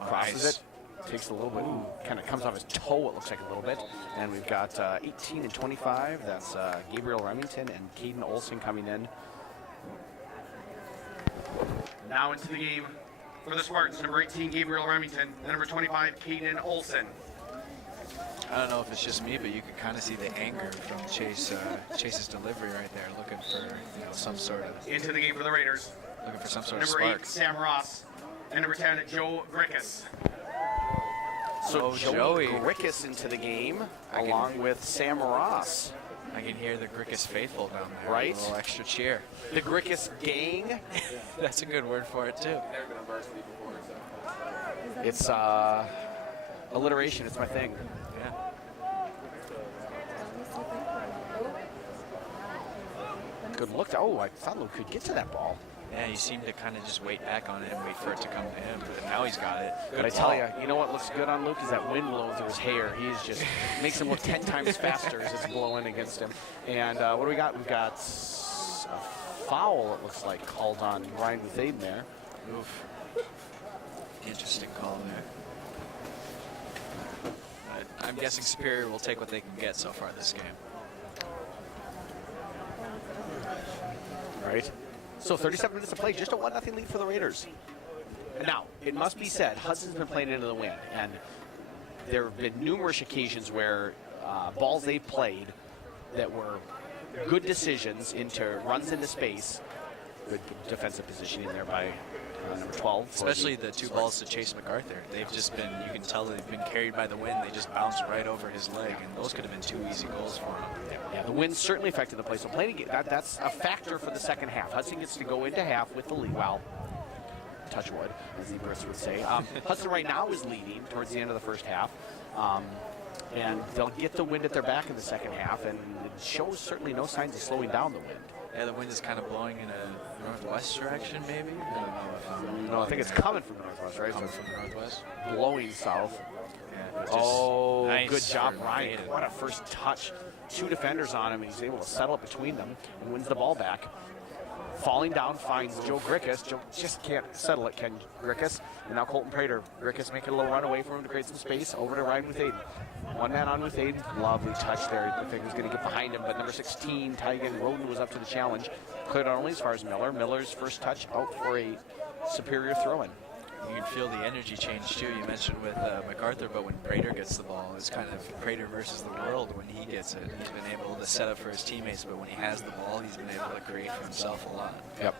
Crosses Nice. it. Takes a little bit. Kind of comes off his toe, it looks like a little bit. And we've got 18 and 25. That's Gabriel Remington and Caden Olsen coming in. Now into the game for the Spartans, number 18, Gabriel Remington, and number 25, Caden Olsen. I don't know if it's just me, but you can kind of see the anger from Chase's delivery right there, looking for some sort of Into the game for the Raiders, sort of number spark. 8, Sam Ross, and number 10, Joe Grickus. So Joey. Grickus into the game, along with Sam Ross. I can hear the Grickus faithful down there. Right. A little extra cheer. The Grickus gang. That's a good word for it, too. It's alliteration. It's my thing. Yeah. Good look. Oh, I thought Luke could get to that ball. Yeah, he seemed to kind of just wait back on it and wait for it to come to him, but now he's got it. But I tell you know what looks good on Luke is that wind blowing through his hair. He's just makes him look 10 times faster as it's blowing against him. And what do we got? We've got a foul, it looks like, called on Ryan Buthaden there. Oof. Interesting call there. But I'm guessing Superior will take what they can get so far this game. Right. So 37 minutes to play, just a 1-0 lead for the Raiders. Now, it must be said, Hudson's been playing into the wind, and there have been numerous occasions where balls they've played that were good decisions into runs into space, good defensive positioning there by number 12. Especially the two balls to Chase MacArthur. They've just been, you can tell they've been carried by the wind. They just bounced right over his leg, and those could have been two easy goals for him. Yeah, the wind certainly affected the play. So playing that's a factor for the second half. Hudson gets to go into half with the lead. Well, touch wood, as the Brits would say. Hudson right now is leading towards the end of the first half. And they'll get the wind at their back in the second half, and it shows certainly no signs of slowing down the wind. Yeah, the wind is kind of blowing in a northwest direction, maybe. I don't know if No, I think it's coming from the northwest, right? coming So from the northwest. it's blowing south. Yeah, just Oh, nice good job, for Ryan. Maiden. What a first touch. 2 defenders on him, and he's able to settle it between them and wins the ball back. Falling down, finds Joe Grickus. Joe just can't settle it, Ken Grickus. And now Colton Prater. Grickus making a little run away from him to create some space. Over to Ryan with Aiden. One man on with Aiden. Lovely touch there. I think he was going to get behind him, but number 16, Tygan Roden, was up to the challenge. Cleared out only as far as Miller. Miller's first touch out for a superior throw-in. You can feel the energy change too. You mentioned with MacArthur, but when Prater gets the ball, it's kind of Prater versus the world when he gets it. He's been able to set up for his teammates, but when he has the ball, he's been able to create for himself a lot. Yep.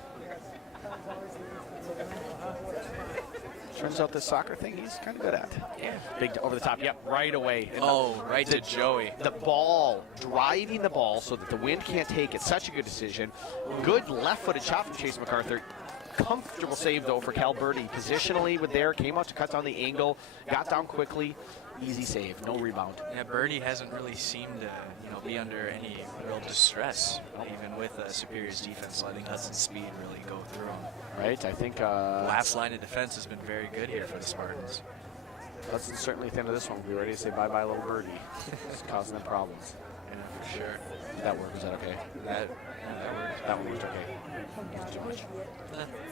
Turns out this soccer thing he's kind of good at. Yeah. Big over the top. Yep, right away. And Right to Joey. The ball, driving the ball so that the wind can't take it. Such a good decision. Good left-footed shot from Chase MacArthur. Comfortable save, though, for Cal Birdie. Positionally with there, came out to cut down the angle, got down quickly. Easy save, no rebound. Yeah, Birdie hasn't really seemed to, be under any real distress, even with Superior's defense letting Hudson's speed really go through him. Right, I think Last line of defense has been very good here for the Spartans. Hudson's certainly at the end of this one. We'll be ready to say bye-bye, little Birdie. It's causing them problems. Yeah, for sure. That worked. Was that okay? That worked. That one worked okay. Wasn't too much.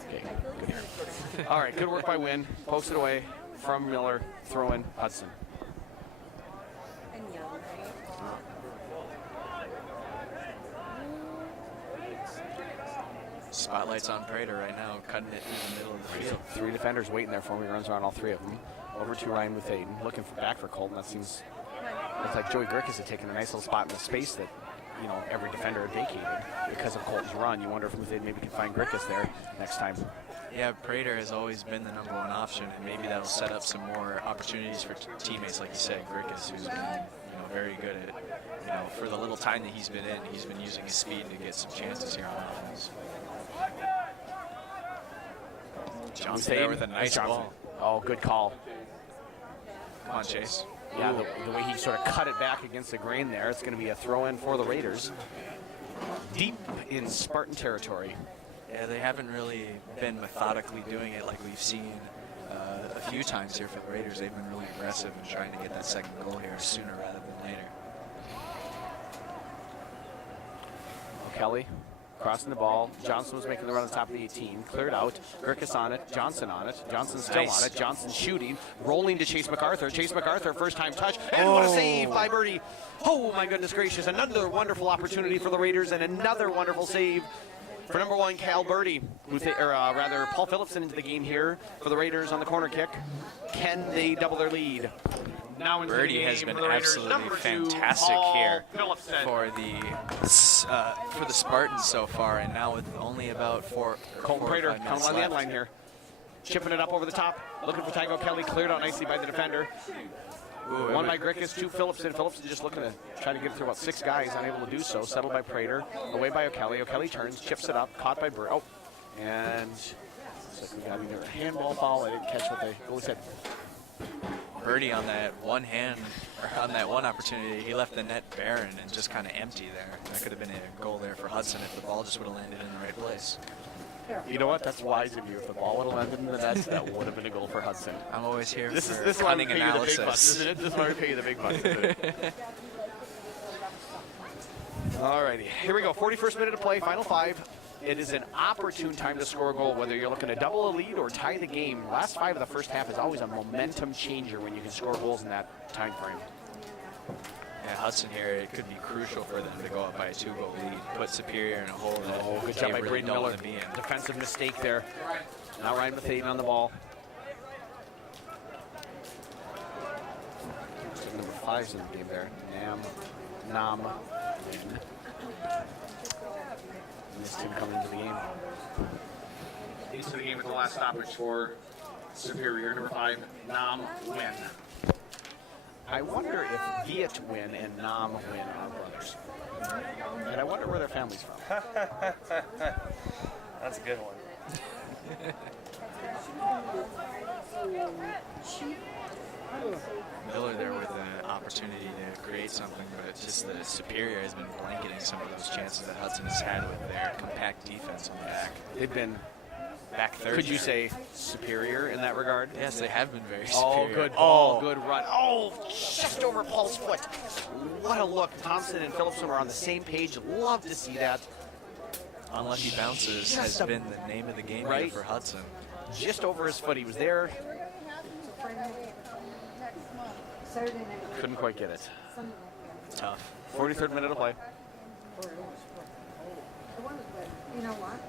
Okay, good here. All right, good work by Wynn. Pokes it away from Miller. Throw in Hudson. And young, right? Spotlight's on Prater right now, cutting it in the middle of the field. 3 defenders waiting there for him. He runs around all 3 of them. Over to Ryan with Aiden. Looking back for Colton. That seems looks like Joey Grickus had taken a nice little spot in the space that every defender had vacated because of Colton's run. You wonder if Aiden maybe can find Grickus there next time. Yeah, Prater has always been the number 1 option, and maybe that'll set up some more opportunities for teammates, like you said, Grickus, who's been very good at, for the little time that he's been in, he's been using his speed to get some chances here on offense. Johnson there with a nice ball. Oh, good call. Come on, Chase. Yeah, the way he sort of cut it back against the grain there, it's going to be a throw-in for the Raiders. Deep in Spartan territory. Yeah, they haven't really been methodically doing it like we've seen a few times here for the Raiders. They've been really aggressive in trying to get that second goal here sooner rather than later. Kelly crossing the ball. Johnson was making the run on the top of the 18. Cleared out. Grickus on it. Johnson on it. Johnson's still Nice. on it. Johnson shooting. Rolling to Chase MacArthur. Chase MacArthur, first time touch. And what a save by Birdie. Oh, my goodness gracious. Another wonderful opportunity for the Raiders and another wonderful save for number 1, Cal Birdie. Paul Phillipson into the game here for the Raiders on the corner kick. Can they double their lead? Now into the Birdie game has been for the Raiders, absolutely number 2, fantastic Paul here Phillipson. for the Spartans so far, and now with only about four Colton or Prater 5 coming minutes on the end left. line here. Chipping it up over the top. Looking for Tygo Kelly. Cleared out nicely by the defender. Ooh, One by Grickus, 2 Phillipson. Phillipson just looking to try to get through about 6 guys, unable to do so. Settled by Prater. Away by O'Kelly. O'Kelly turns, chips it up. Caught by Bird. Oh, and looks like we got either a handball foul. I didn't catch what they goalie said. Birdie on that one opportunity, he left the net barren and just kind of empty there. That could have been a goal there for Hudson if the ball just would have landed in the right place. You know what? That's wise of you. If the ball would have landed in the net, that would have been a goal for Hudson. I'm always here This for is why we cunning pay you the big bucks, analysis. isn't it? This is why we pay you the big bucks, isn't it? All righty, here we go. 41st minute of play, final 5. It is an opportune time to score a goal, whether you're looking to double a lead or tie the game. Last 5 of the first half is always a momentum changer when you can score goals in that time frame. Yeah, Hudson here, it could be crucial for them to go up by a 2-goal lead, put Superior in a hole that Oh, good they job by really Braden don't Miller. want to be in. Defensive mistake there. Now Ryan Mathaden on the ball. Number 5's in the game there. Nam. Win. This team coming into the game. Into the game with the last stoppage for Superior, number 5, Nam Win. I wonder if Viet Win and Nam Win are brothers. And I wonder where their family's from. That's a good one. opportunity to create something, but just the Superior has been blanketing some of those chances that Hudson has had with their compact defense in the back. They've been, Back third. could you say, superior in that regard? Yes, they have been very Oh, superior. good ball, good run. Oh, just over Paul's foot. What a look. Thompson and Phillipson were on the same page. Love to see that. Unlucky bounces has been the name of the game Right. here for Hudson. Just over his foot. He was there. Couldn't quite get it. Tough. 43rd minute of play. You know what?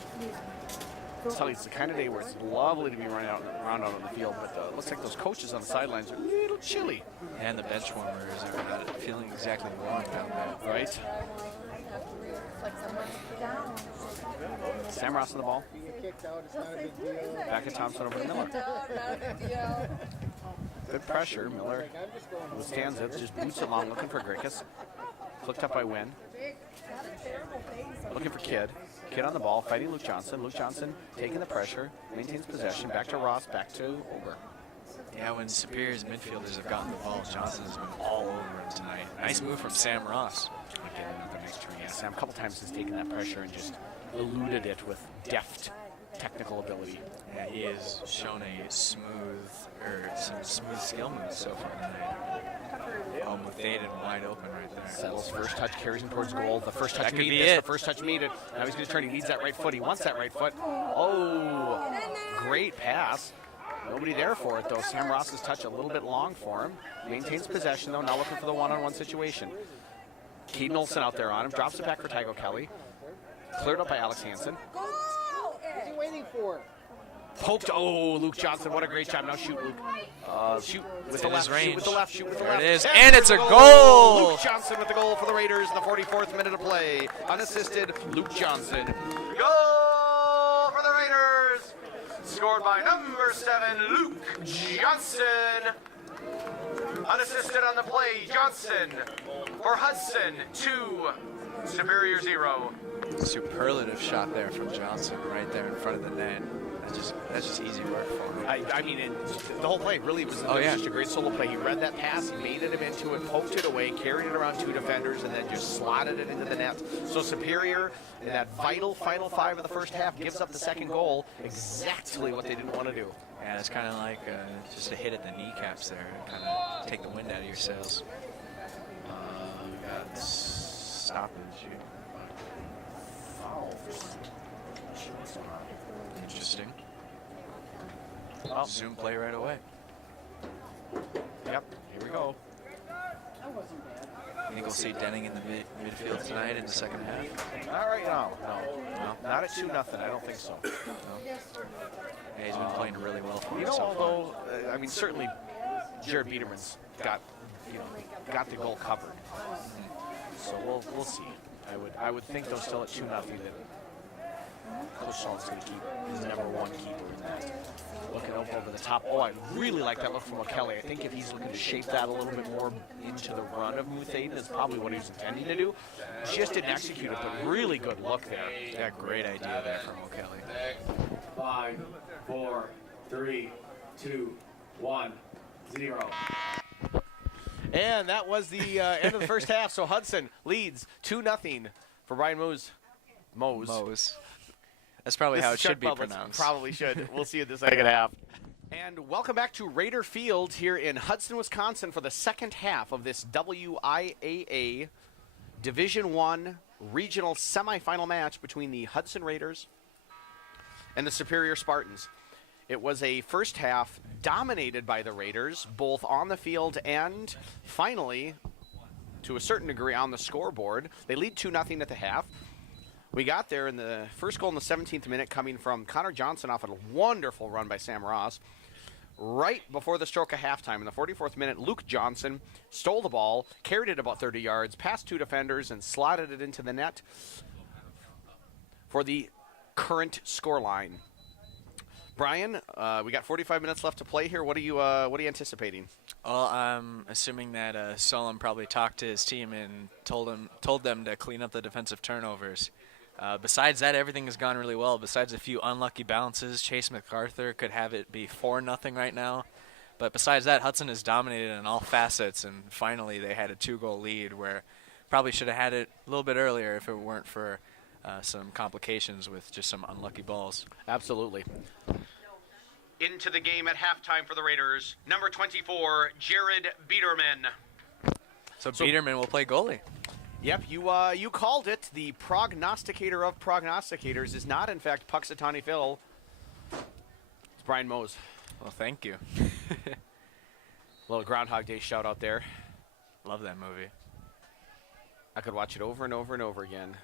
I'll tell you, it's the kind of day where it's lovely to be running out around out on the field, but it looks like those coaches on the sidelines are a little chilly. And the bench warmers are not feeling exactly warm down there. Right? Sam Ross on the ball. Back at Thompson over to Miller. Good pressure. Miller withstands it, just boots it long, looking for Grickus. Flicked up by Wynn. Looking for Kidd. Kidd on the ball, fighting Luke Johnson. Luke Johnson taking the pressure, maintains possession. Back to Ross, back to Ober. Yeah, when Superior's midfielders have gotten the ball, Johnson's been all over him tonight. Nice move from Sam Ross. Again, another nice turn. Yeah, Sam a couple times has taken that pressure and just eluded it with deft technical ability. Yeah, he has shown some smooth skill moves so far tonight. With Aiden wide open right there. Settles first touch, carries him towards goal. The first touch That could made be it. it. The first touch made it. Now he's going to turn. He needs that right foot. He wants that right foot. Oh, great pass. Nobody there for it, though. Sam Ross's touch a little bit long for him. Maintains possession, though. Now looking for the one-on-one situation. Keaton Olsen out there on him. Drops it back for Tygo Kelly. Cleared up by Alex Hansen. What's he waiting for? Poked. Oh, Luke Johnson. What a great job. Now shoot, Luke. Shoot with the in his left. Shoot range. with the left. Shoot with the There left. it is. And it's a goal! Luke Johnson with the goal for the Raiders in the 44th minute of play. Unassisted, Luke Johnson. Goal for the Raiders. Scored by number 7, Luke Johnson. Unassisted on the play, Johnson. For Hudson, 2. Superior 0. Superlative shot there from Johnson right there in front of the net. That's just easy work for him. I mean, the whole play really was just a great solo play. He read that pass, he baited him into it, poked it away, carried it around 2 defenders, and then just slotted it into the net. So Superior, in that vital final 5 of the first half, gives up the second goal. Exactly what they didn't want to do. Yeah, it's kind of like just a hit at the kneecaps there. Kind of take the wind out of your sails. We got stoppage. Interesting. Well, Zoom play right away. yep, here we go. You think we'll see Denning in the midfield tonight in the second half? All right, no. Not at 2-0. I don't think so. Yeah, he's been playing really well for You us know, so far. although, I mean, certainly Jared Biederman's got the goal covered. So we'll see. I would think, though, still at 2-0 that Coach Schultz going to keep his number 1 keeper in that. Looking up over the top. Oh, I really like that look from O'Kelly. I think if he's looking to shape that a little bit more into the run of Muthaden, is probably what he was intending to do. Just didn't execute it, but really good look there. Yeah, great idea there from O'Kelly. 5, 4, 3, 2, 1, 0. And that was the end of the first half. So Hudson leads 2-0 for Brian Mose. Mose. That's probably This how is it should be Chuck Bubbles. pronounced. Probably should. We'll see you in the second half. And welcome back to Raider Field here in Hudson, Wisconsin for the second half of this WIAA Division I regional semifinal match between the Hudson Raiders and the Superior Spartans. It was a first half dominated by the Raiders, both on the field and finally, to a certain degree, on the scoreboard. They lead 2-0 at the half. We got there in the first goal in the 17th minute coming from Connor Johnson off a wonderful run by Sam Ross. Right before the stroke of halftime in the 44th minute, Luke Johnson stole the ball, carried it about 30 yards, past 2 defenders, and slotted it into the net for the current scoreline. Brian, we got 45 minutes left to play here. What are you anticipating? Well, I'm assuming that Solom probably talked to his team and told them to clean up the defensive turnovers. Besides that, everything has gone really well. Besides a few unlucky bounces, Chase MacArthur could have it be 4-0 right now. But besides that, Hudson has dominated in all facets, and finally they had a 2-goal lead where probably should have had it a little bit earlier if it weren't for some complications with just some unlucky balls. Absolutely. Into the game at halftime for the Raiders, number 24, Jared Biederman. So Biederman will play goalie. Yep, you called it. The prognosticator of prognosticators is not, in fact, Puxatawny Phil. It's Brian Mose. Well, thank you. Little Groundhog Day shout out there. Love that movie. I could watch it over and over and over again.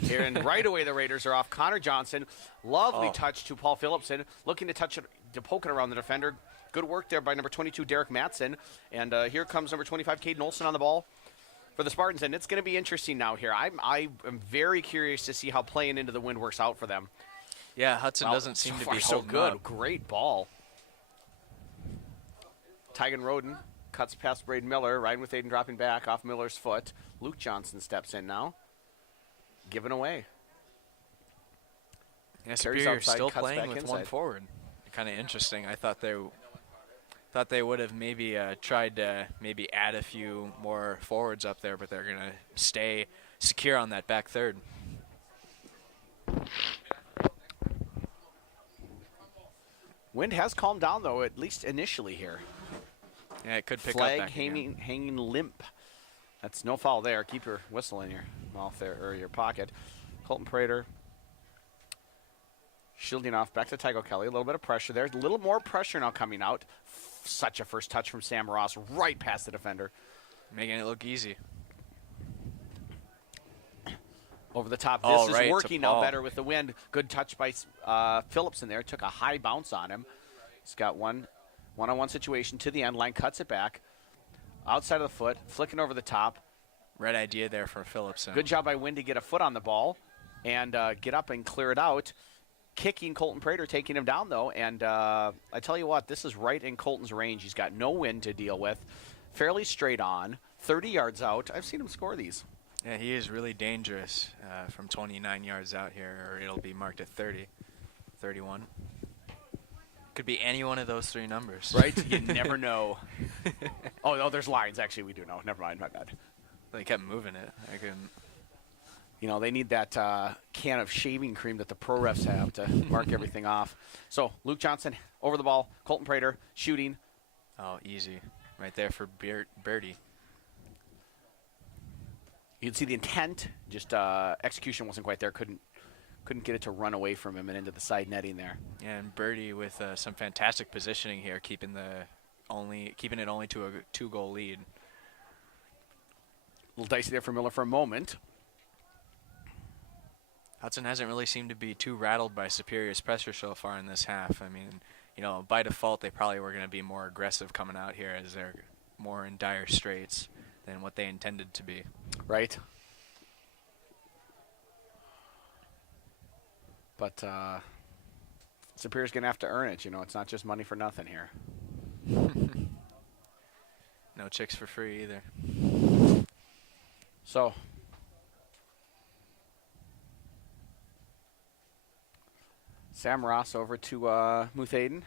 Here, and right away the Raiders are off. Connor Johnson, lovely touch to Paul Phillipson, looking to touch it, to poke it around the defender. Good work there by number 22, Derek Matson. And here comes number 25, Caden Olsen on the ball for the Spartans. And it's going to be interesting now here. I am very curious to see how playing into the wind works out for them. Yeah, Hudson doesn't seem to be so holding good. up. Great ball. Tygan Roden cuts past Braden Miller. Ryan with Aiden dropping back off Miller's foot. Luke Johnson steps in now. Given away. Yeah, Carries Superior outside, still cuts playing back with inside. one forward. Kind of interesting. I thought they would have maybe tried to maybe add a few more forwards up there, but they're going to stay secure on that back third. Wind has calmed down, though, at least initially here. Yeah, it could pick Flag up back again. hanging limp. That's no foul there. Keep your whistle in your mouth there, or your pocket. Colton Prater shielding off back to Tygo Kelly. A little bit of pressure there. A little more pressure now coming out. Such a first touch from Sam Ross right past the defender. Making it look easy. Over the top. Oh, This right, is to working now Paul. better with the wind. Good touch by Phillips in there. Took a high bounce on him. He's got one-on-one situation to the end line. Cuts it back. Outside of the foot. Flicking over the top. Red idea there for Phillips. Good job by Wynn to get a foot on the ball and get up and clear it out. Kicking Colton Prater, taking him down, though. And I tell you what, this is right in Colton's range. He's got no wind to deal with. Fairly straight on. 30 yards out. I've seen him score these. Yeah, he is really dangerous from 29 yards out here, or it'll be marked at 30, 31. Could be any one of those three numbers. Right? You never know. Oh, no, there's lines. Actually, we do know. Never mind. My bad. They kept moving it. I couldn't. You know, they need that can of shaving cream that the pro refs have to mark everything off. So, Luke Johnson over the ball. Colton Prater shooting. Oh, easy. Right there for Birdie. You can see the intent. Just execution wasn't quite there. Couldn't get it to run away from him and into the side netting there. Yeah, and Birdie with some fantastic positioning here, keeping it only to a 2-goal lead. A little dicey there for Miller for a moment. Hudson hasn't really seemed to be too rattled by Superior's pressure so far in this half. I mean, you know, by default, they probably were going to be more aggressive coming out here as they're more in dire straits than what they intended to be. Right. But Superior's going to have to earn it. You know, it's not just money for nothing here. No chicks for free either. So, Sam Ross over to Muthaden.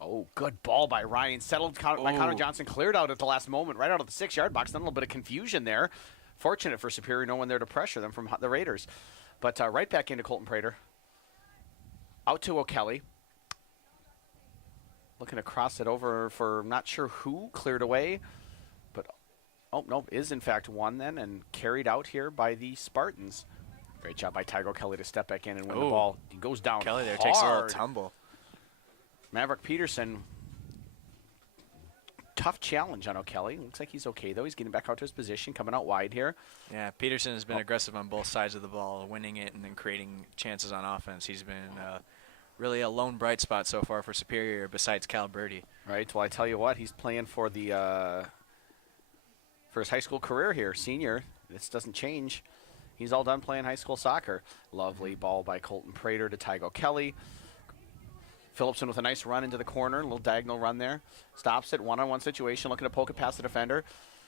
Oh, good ball by Ryan. Settled by Connor Johnson. Cleared out at the last moment, right out of the 6-yard box. Then a little bit of confusion there. Fortunate for Superior, no one there to pressure them from the Raiders. But right back into Colton Prater. Out to O'Kelly. Looking to cross it over for not sure who. Cleared away. But, oh, no, is in fact one then and carried out here by the Spartans. Great job by Tygo Kelly to step back in and win the ball. He goes down Kelly there hard. takes a little tumble. Maverick Peterson, tough challenge on O'Kelly. Looks like he's okay, though. He's getting back out to his position, coming out wide here. Yeah, Peterson has been aggressive on both sides of the ball, winning it and then creating chances on offense. He's been really a lone bright spot so far for Superior besides Cal Birdie. Right. Well, I tell you what, he's playing for the for his high school career here, senior. This doesn't change. He's all done playing high school soccer. Lovely ball by Colton Prater to Tygo Kelly. Phillipson with a nice run into the corner, a little diagonal run there. Stops it, one-on-one situation, looking to poke it past the defender.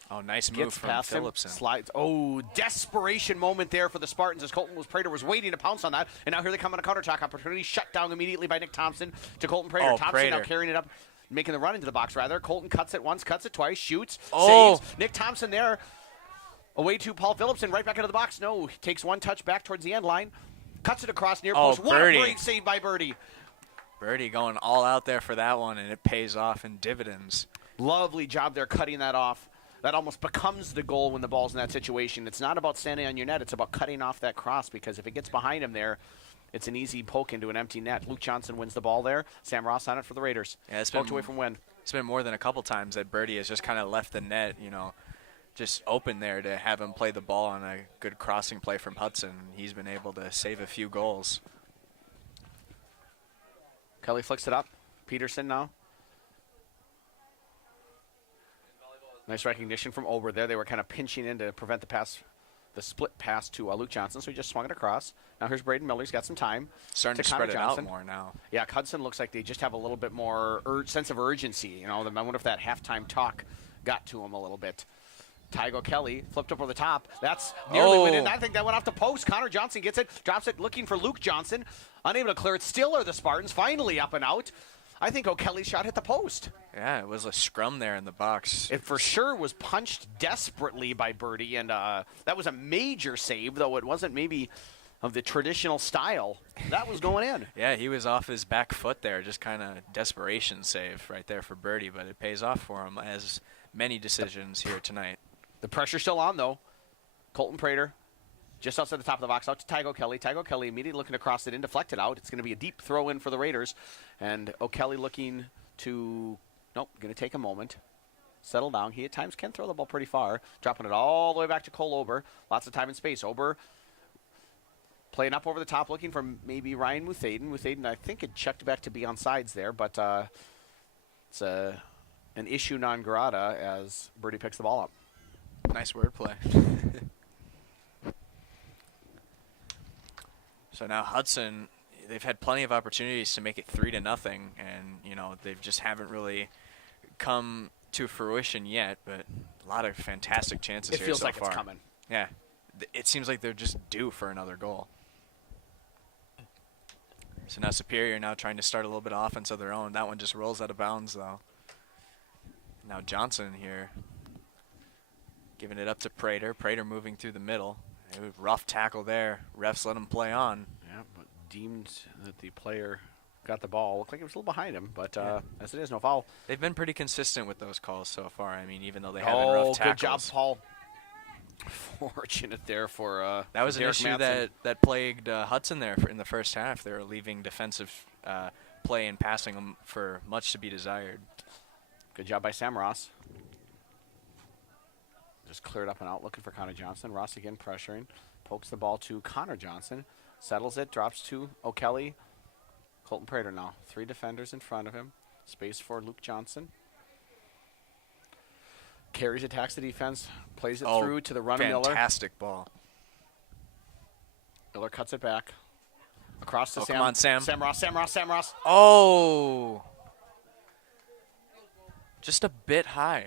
Oh, nice move Gets from past him, Phillipson. slides. Oh, desperation moment there for the Spartans as Prater was waiting to pounce on that. And now here they come on a counter-attack opportunity. Shut down immediately by Nick Thompson to Colton Prater. Oh, Thompson Prater. now carrying it up, making the run into the box, rather. Colton cuts it once, cuts it twice, shoots, Oh. saves. Nick Thompson there. Away to Paul Phillipson, right back into the box. No, he takes one touch back towards the end line. Cuts it across near post. What Birdie. a great save by Birdie. Birdie going all out there for that one, and it pays off in dividends. Lovely job there cutting that off. That almost becomes the goal when the ball's in that situation. It's not about standing on your net. It's about cutting off that cross, because if it gets behind him there, it's an easy poke into an empty net. Luke Johnson wins the ball there. Sam Ross on it for the Raiders. Yeah, it's Poked been, away from Wynn. It's been more than a couple times that Birdie has just kind of left the net, just open there to have him play the ball on a good crossing play from Hudson. He's been able to save a few goals. Kelly flicks it up. Peterson now. Nice recognition from Ober there. They were kind of pinching in to prevent the split pass to Luke Johnson, so he just swung it across. Now here's Braden Miller. He's got some time. Starting to Connor spread it Johnson. out more now. Yeah, Hudson looks like they just have a little bit more sense of urgency. I wonder if that halftime talk got to him a little bit. Tygo Kelly flipped up over the top. That's nearly went in. I think that went off the post. Connor Johnson gets it, drops it, looking for Luke Johnson. Unable to clear it. Still are the Spartans. Finally up and out. I think O'Kelly's shot hit the post. Yeah, it was a scrum there in the box. It for sure was punched desperately by Birdie, and that was a major save, though it wasn't maybe of the traditional style. That was going in. Yeah, he was off his back foot there, just kind of desperation save right there for Birdie, but it pays off for him, as many decisions here tonight. The pressure's still on, though. Colton Prater just outside the top of the box, out to Tygo Kelly. Tygo Kelly immediately looking to cross it in, deflect it out. It's going to be a deep throw in for the Raiders. And O'Kelly looking to, nope, going to take a moment. Settle down. He at times can throw the ball pretty far. Dropping it all the way back to Cole Ober. Lots of time and space. Ober playing up over the top, looking for maybe Ryan Muthaden. Muthaden, I think, had checked back to be on sides there, but it's an issue non grata as Birdie picks the ball up. Nice wordplay. So now Hudson, they've had plenty of opportunities to make it 3-0, and they just haven't really come to fruition yet. But a lot of fantastic chances It here feels so like far. it's coming. Yeah, it seems like they're just due for another goal. So now Superior now trying to start a little bit of offense of their own. That one just rolls out of bounds though. Now Johnson here, giving it up to Prater. Prater moving through the middle. Rough tackle there. Refs let him play on. Yeah, but deemed that the player got the ball. Looked like it was a little behind him, but as it is, no foul. They've been pretty consistent with those calls so far. I mean, even though they have been rough tackles. Good job, Paul. Fortunate there for that was for an Derek issue Mattson. that plagued Hudson there in the first half. They were leaving defensive play and passing them for much to be desired. Good job by Sam Ross. Just cleared up and out, looking for Connor Johnson. Ross again pressuring. Pokes the ball to Connor Johnson. Settles it, drops to O'Kelly. Colton Prater now. 3 defenders in front of him. Space for Luke Johnson. Carries, attacks the defense. Plays it through to the run of Miller. Fantastic ball. Miller cuts it back. Across to Sam. Come on, Sam. Sam Ross. Oh! Just a bit high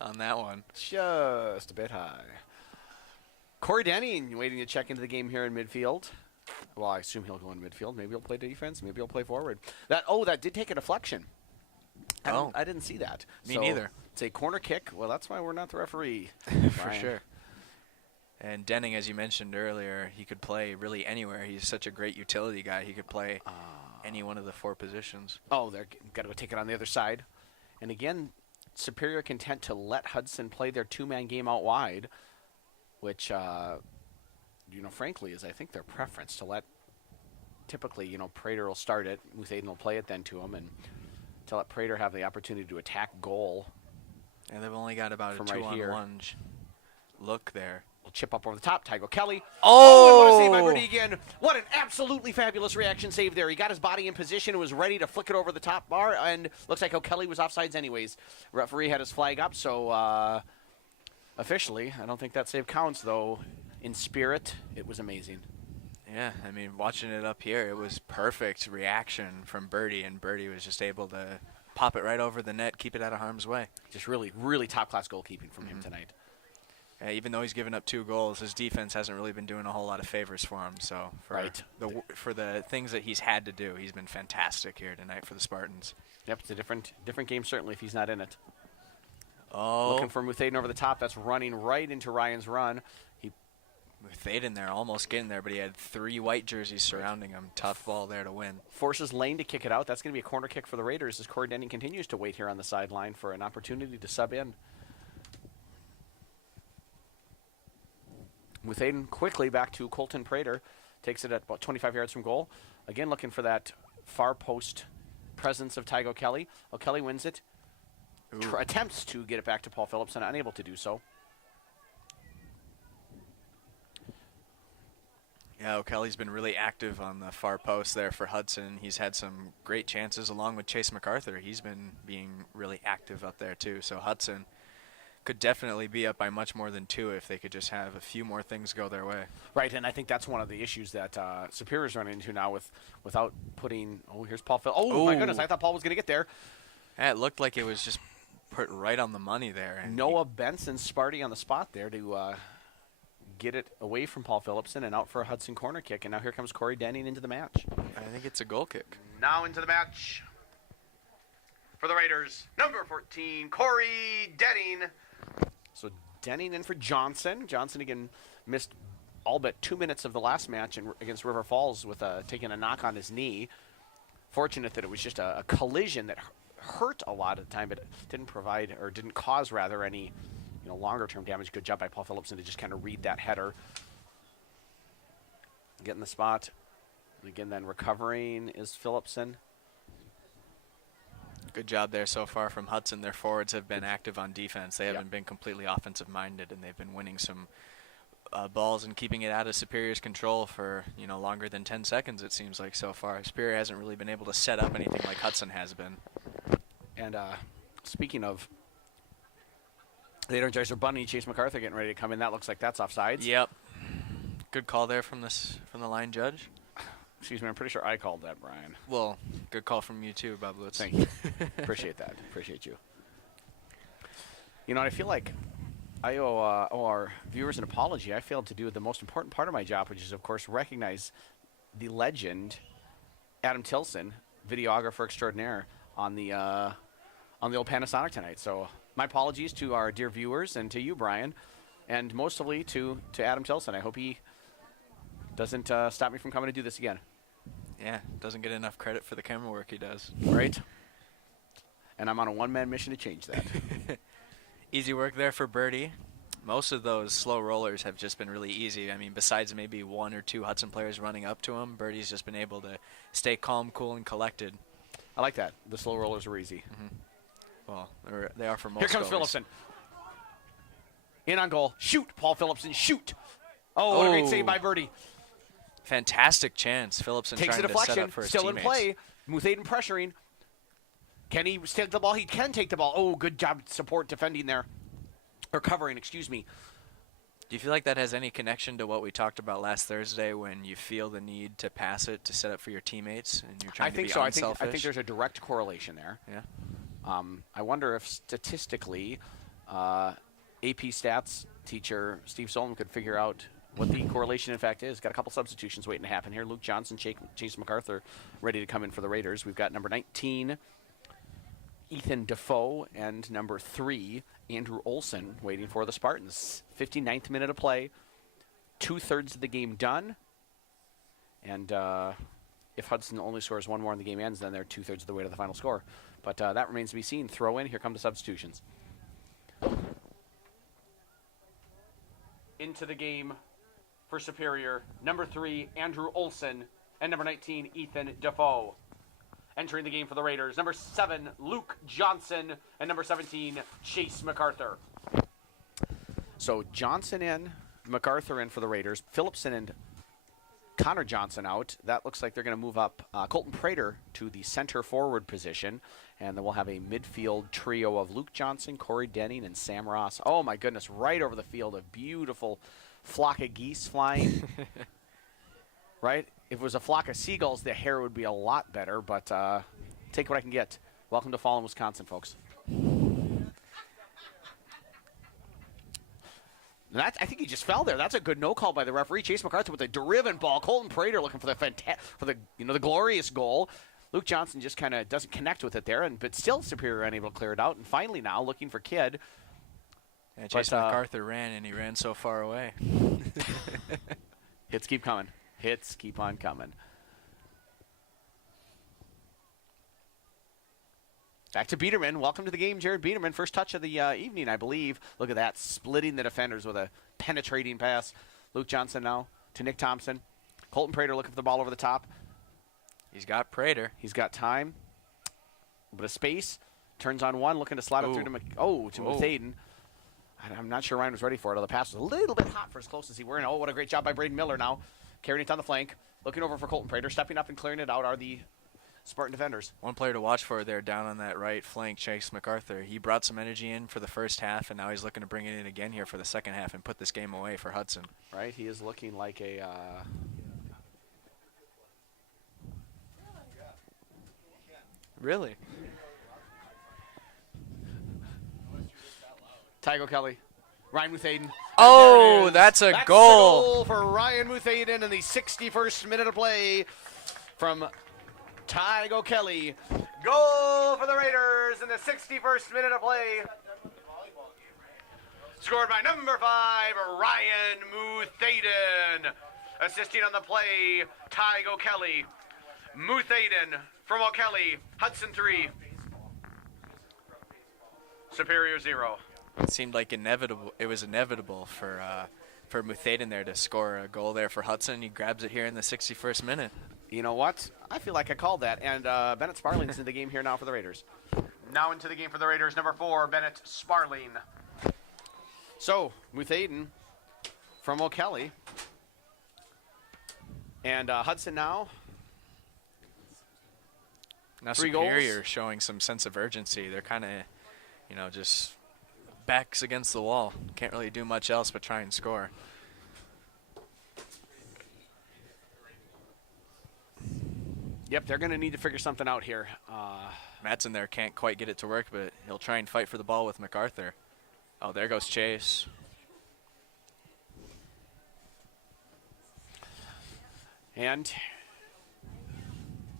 on that one. Just a bit high. Corey Denning waiting to check into the game here in midfield. Well, I assume he'll go in midfield. Maybe he'll play defense. Maybe he'll play forward. That did take a deflection. I didn't see that. Me neither. It's a corner kick. Well, that's why we're not the referee. For Brian. sure. And Denning, as you mentioned earlier, he could play really anywhere. He's such a great utility guy. He could play any one of the 4 positions. Oh, they're got to go take it on the other side. And again, Superior content to let Hudson play their 2-man game out wide, which, frankly, is I think their preference to let. Typically, Prater will start it, Muthaden will play it then to him, and to let Prater have the opportunity to attack goal. And they've only got about a From right 2-on-1 look there. Will chip up over the top. Tygo Kelly. Oh! And what a save by Birdie again. What an absolutely fabulous reaction save there. He got his body in position and was ready to flick it over the top bar, and looks like O'Kelly was offsides anyways. Referee had his flag up, so officially, I don't think that save counts, though. In spirit, it was amazing. Yeah, I mean, watching it up here, it was perfect reaction from Birdie, and Birdie was just able to pop it right over the net, keep it out of harm's way. Just really, really top-class goalkeeping from him tonight. Even though he's given up 2 goals, his defense hasn't really been doing a whole lot of favors for him. So for the things that he's had to do, he's been fantastic here tonight for the Spartans. Yep, it's a different game certainly if he's not in it. Oh, Looking for Muthaden over the top. That's running right into Ryan's run. Muthaden there, almost getting there, but he had 3 white jerseys surrounding him. Tough ball there to win. Forces Lane to kick it out. That's going to be a corner kick for the Raiders as Corey Denning continues to wait here on the sideline for an opportunity to sub in. Muthaden quickly back to Colton Prater. Takes it at about 25 yards from goal. Again, looking for that far post presence of Tygo Kelly. O'Kelly wins it. Attempts to get it back to Paul Phillipson, unable to do so. Yeah, O'Kelly's been really active on the far post there for Hudson. He's had some great chances along with Chase MacArthur. He's been being really active up there too. So Hudson could definitely be up by much more than 2 if they could just have a few more things go their way. Right, and I think that's one of the issues that Superior's running into now without putting. Oh, here's Paul Phil. Oh my goodness! I thought Paul was going to get there. Yeah, it looked like it was just put right on the money there. And Noah Benson Sparty on the spot there to get it away from Paul Phillipson and out for a Hudson corner kick. And now here comes Corey Denning into the match. I think it's a goal kick. Now into the match for the Raiders, number 14, Corey Denning. So Denning in for Johnson. Johnson again missed all but 2 minutes of the last match against River Falls with taking a knock on his knee. Fortunate that it was just a collision that hurt a lot of the time, but didn't provide or didn't cause rather any longer term damage. Good job by Paul Phillipson to just kind of read that header. Getting the spot. Again, then recovering is Phillipson. Good job there so far from Hudson. Their forwards have been active on defense. They haven't been completely offensive-minded, and they've been winning some balls and keeping it out of Superior's control for longer than 10 seconds, it seems like so far. Superior hasn't really been able to set up anything like Hudson has been. And speaking of, the Energizer Bunny, Chase MacArthur getting ready to come in. That looks like that's offsides. Yep. Good call there from the line judge. Excuse me, I'm pretty sure I called that, Brian. Well, good call from you too, Bob Lutz. Thank you. Appreciate that. Appreciate you. I feel like I owe our viewers an apology. I failed to do the most important part of my job, which is, of course, recognize the legend, Adam Tilson, videographer extraordinaire, on the old Panasonic tonight. So my apologies to our dear viewers and to you, Brian, and mostly to Adam Tilson. I hope he doesn't stop me from coming to do this again. Yeah, doesn't get enough credit for the camera work he does. Right? And I'm on a one-man mission to change that. Easy work there for Birdie. Most of those slow rollers have just been really easy. I mean, besides maybe 1 or 2 Hudson players running up to him, Birdie's just been able to stay calm, cool, and collected. I like that. The slow rollers are easy. Well, they are for most Here comes goalies. Phillipson. In on goal. Shoot, Paul Phillipson. Shoot. Oh, what a great save by Birdie. Fantastic chance. Phillipson Takes trying a to set deflection. up for his Still teammates. in play. Muthaden pressuring. Can he take the ball? He can take the ball. Oh, good job support defending there. Or covering, excuse me. Do you feel like that has any connection to what we talked about last Thursday when you feel the need to pass it to set up for your teammates and you're trying to be unselfish? I think there's a direct correlation there. Yeah. I wonder if statistically AP stats teacher Steve Solomon could figure out what the correlation in fact is. Got a couple substitutions waiting to happen here. Luke Johnson, Chase MacArthur ready to come in for the Raiders. We've got number 19, Ethan Defoe, and number 3, Andrew Olson, waiting for the Spartans. 59th minute of play. 2/3 of the game done. And if Hudson only scores one more and the game ends, then they're 2/3 of the way to the final score. But that remains to be seen. Throw in. Here come the substitutions. Into the game for Superior, number 3, Andrew Olson, and number 19, Ethan Defoe. Entering the game for the Raiders, number 7, Luke Johnson, and number 17, Chase MacArthur. So Johnson in, MacArthur in for the Raiders, Phillipson and Connor Johnson out. That looks like they're going to move up Colton Prater to the center forward position, and then we'll have a midfield trio of Luke Johnson, Corey Denning, and Sam Ross. Oh my goodness, right over the field, a beautiful flock of geese flying. Right? If it was a flock of seagulls, the hair would be a lot better, but take what I can get. Welcome to fall in Wisconsin, folks. I think he just fell there. That's a good no call by the referee. Chase MacArthur with a driven ball. Colton Prater looking for the glorious goal. Luke Johnson just kind of doesn't connect with it there, but still Superior unable to clear it out. And finally now looking for Kidd. Yeah, Chase MacArthur ran, and he ran so far away. Hits keep coming. Hits keep on coming. Back to Biederman. Welcome to the game, Jared Biederman. First touch of the evening, I believe. Look at that, splitting the defenders with a penetrating pass. Luke Johnson now to Nick Thompson. Colton Prater looking for the ball over the top. He's got Prater. He's got time. A bit of space. Turns on one, looking to slide it through to Muthaden. I'm not sure Ryan was ready for it. The pass was a little bit hot for as close as he were. And what a great job by Braden Miller now. Carrying it down the flank. Looking over for Colton Prater. Stepping up and clearing it out are the Spartan defenders. One player to watch for there down on that right flank, Chase MacArthur. He brought some energy in for the first half, and now he's looking to bring it in again here for the second half and put this game away for Hudson. Right, he is looking like a... Really? Tygo Kelly. Ryan Muthaden. Oh, that's a goal. A goal for Ryan Muthaden in the 61st minute of play from Tygo Kelly. Goal for the Raiders in the 61st minute of play. Scored by number 5, Ryan Muthaden. Assisting on the play, Tygo Kelly. Muthaden from O'Kelly. Hudson 3. Superior 0. It seemed like inevitable. It was inevitable for Muthaden there to score a goal there for Hudson. He grabs it here in the 61st minute. You know what? I feel like I called that. And Bennett Sparling's in the game here now for the Raiders. Now into the game for the Raiders, number 4, Bennett Sparling. So, Muthaden from O'Kelly. And Hudson now. Now 3 Superior goals. showing some sense of urgency. They're kind of, just backs against the wall. Can't really do much else but try and score. Yep, they're going to need to figure something out here. Madsen there can't quite get it to work, but he'll try and fight for the ball with MacArthur. Oh, there goes Chase. And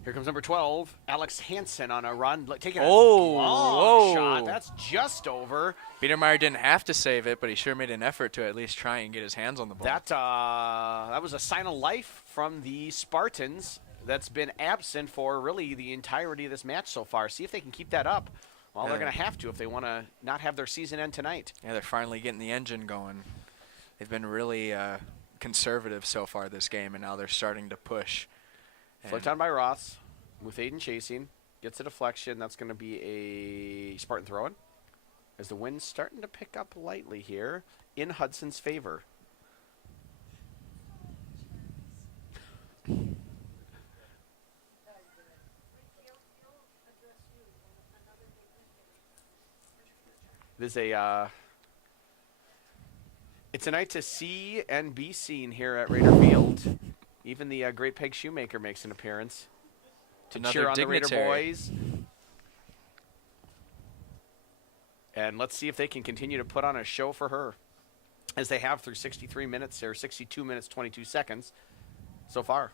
here comes number 12, Alex Hansen on a run. Taking a Oh, long whoa. shot. That's just over. Biedermeier didn't have to save it, but he sure made an effort to at least try and get his hands on the ball. That was a sign of life from the Spartans that's been absent for really the entirety of this match so far. See if they can keep that up. Well, they're going to have to if they want to not have their season end tonight. Yeah, they're finally getting the engine going. They've been really conservative so far this game, and now they're starting to push. Flicked on by Ross. Muthaden chasing. Gets a deflection. That's going to be a Spartan throw-in. As the wind's starting to pick up lightly here in Hudson's favor. This is it's a night to see and be seen here at Raider Field. Even the Great Peg Shoemaker makes an appearance to Another cheer on dignitary. the Raider boys. And let's see if they can continue to put on a show for her, as they have through 63 minutes or 62 minutes, 22 seconds so far.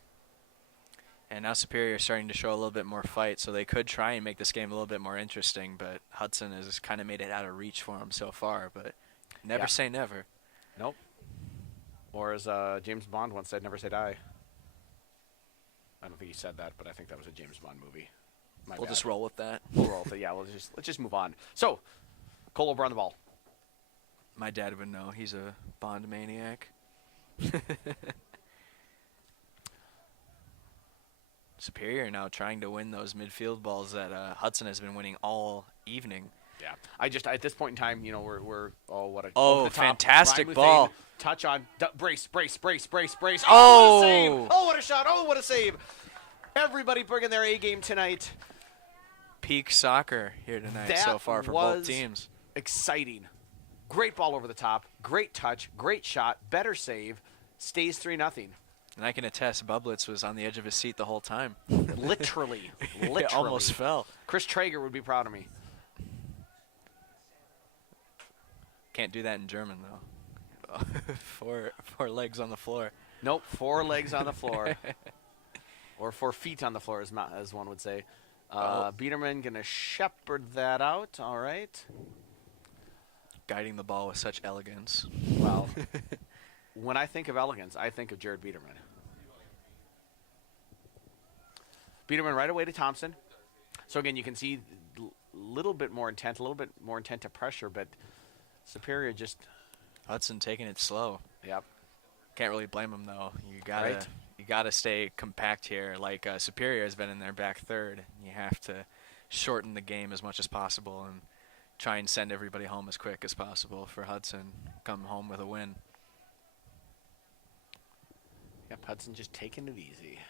And now Superior is starting to show a little bit more fight, so they could try and make this game a little bit more interesting, but Hudson has kind of made it out of reach for them so far, but never say never. Nope. Or as James Bond once said, never say die. I don't think he said that, but I think that was a James Bond movie. We'll just roll with that. We'll roll with it, yeah. Let's just move on. So, Cole Ober on the ball. My dad would know. He's a Bond maniac. Superior now trying to win those midfield balls that Hudson has been winning all evening. Yeah. At this point in time, we're what a Oh, fantastic ball. Touch on brace. Oh, what a Oh. save! Oh, what a shot! Oh, what a save! Everybody bringing their A game tonight. Peak soccer here tonight That so far for was both teams. exciting. Great ball over the top. Great touch. Great shot. Better save. Stays 3-0. And I can attest, Bublitz was on the edge of his seat the whole time. Literally. It almost fell. Chris Traeger would be proud of me. Can't do that in German, though. four legs on the floor. Nope, 4 legs on the floor. Or 4 feet on the floor, as one would say. Biederman going to shepherd that out. All right. Guiding the ball with such elegance. Well, when I think of elegance, I think of Jared Biederman. Biederman right away to Thompson. So, again, you can see a little bit more intent to pressure, but Superior just... Hudson taking it slow. Yep. Can't really blame him, though. You Right. gotta stay compact here. Like Superior has been in their back third. You have to shorten the game as much as possible and try and send everybody home as quick as possible for Hudson. Come home with a win. Yep, Hudson just taking it easy.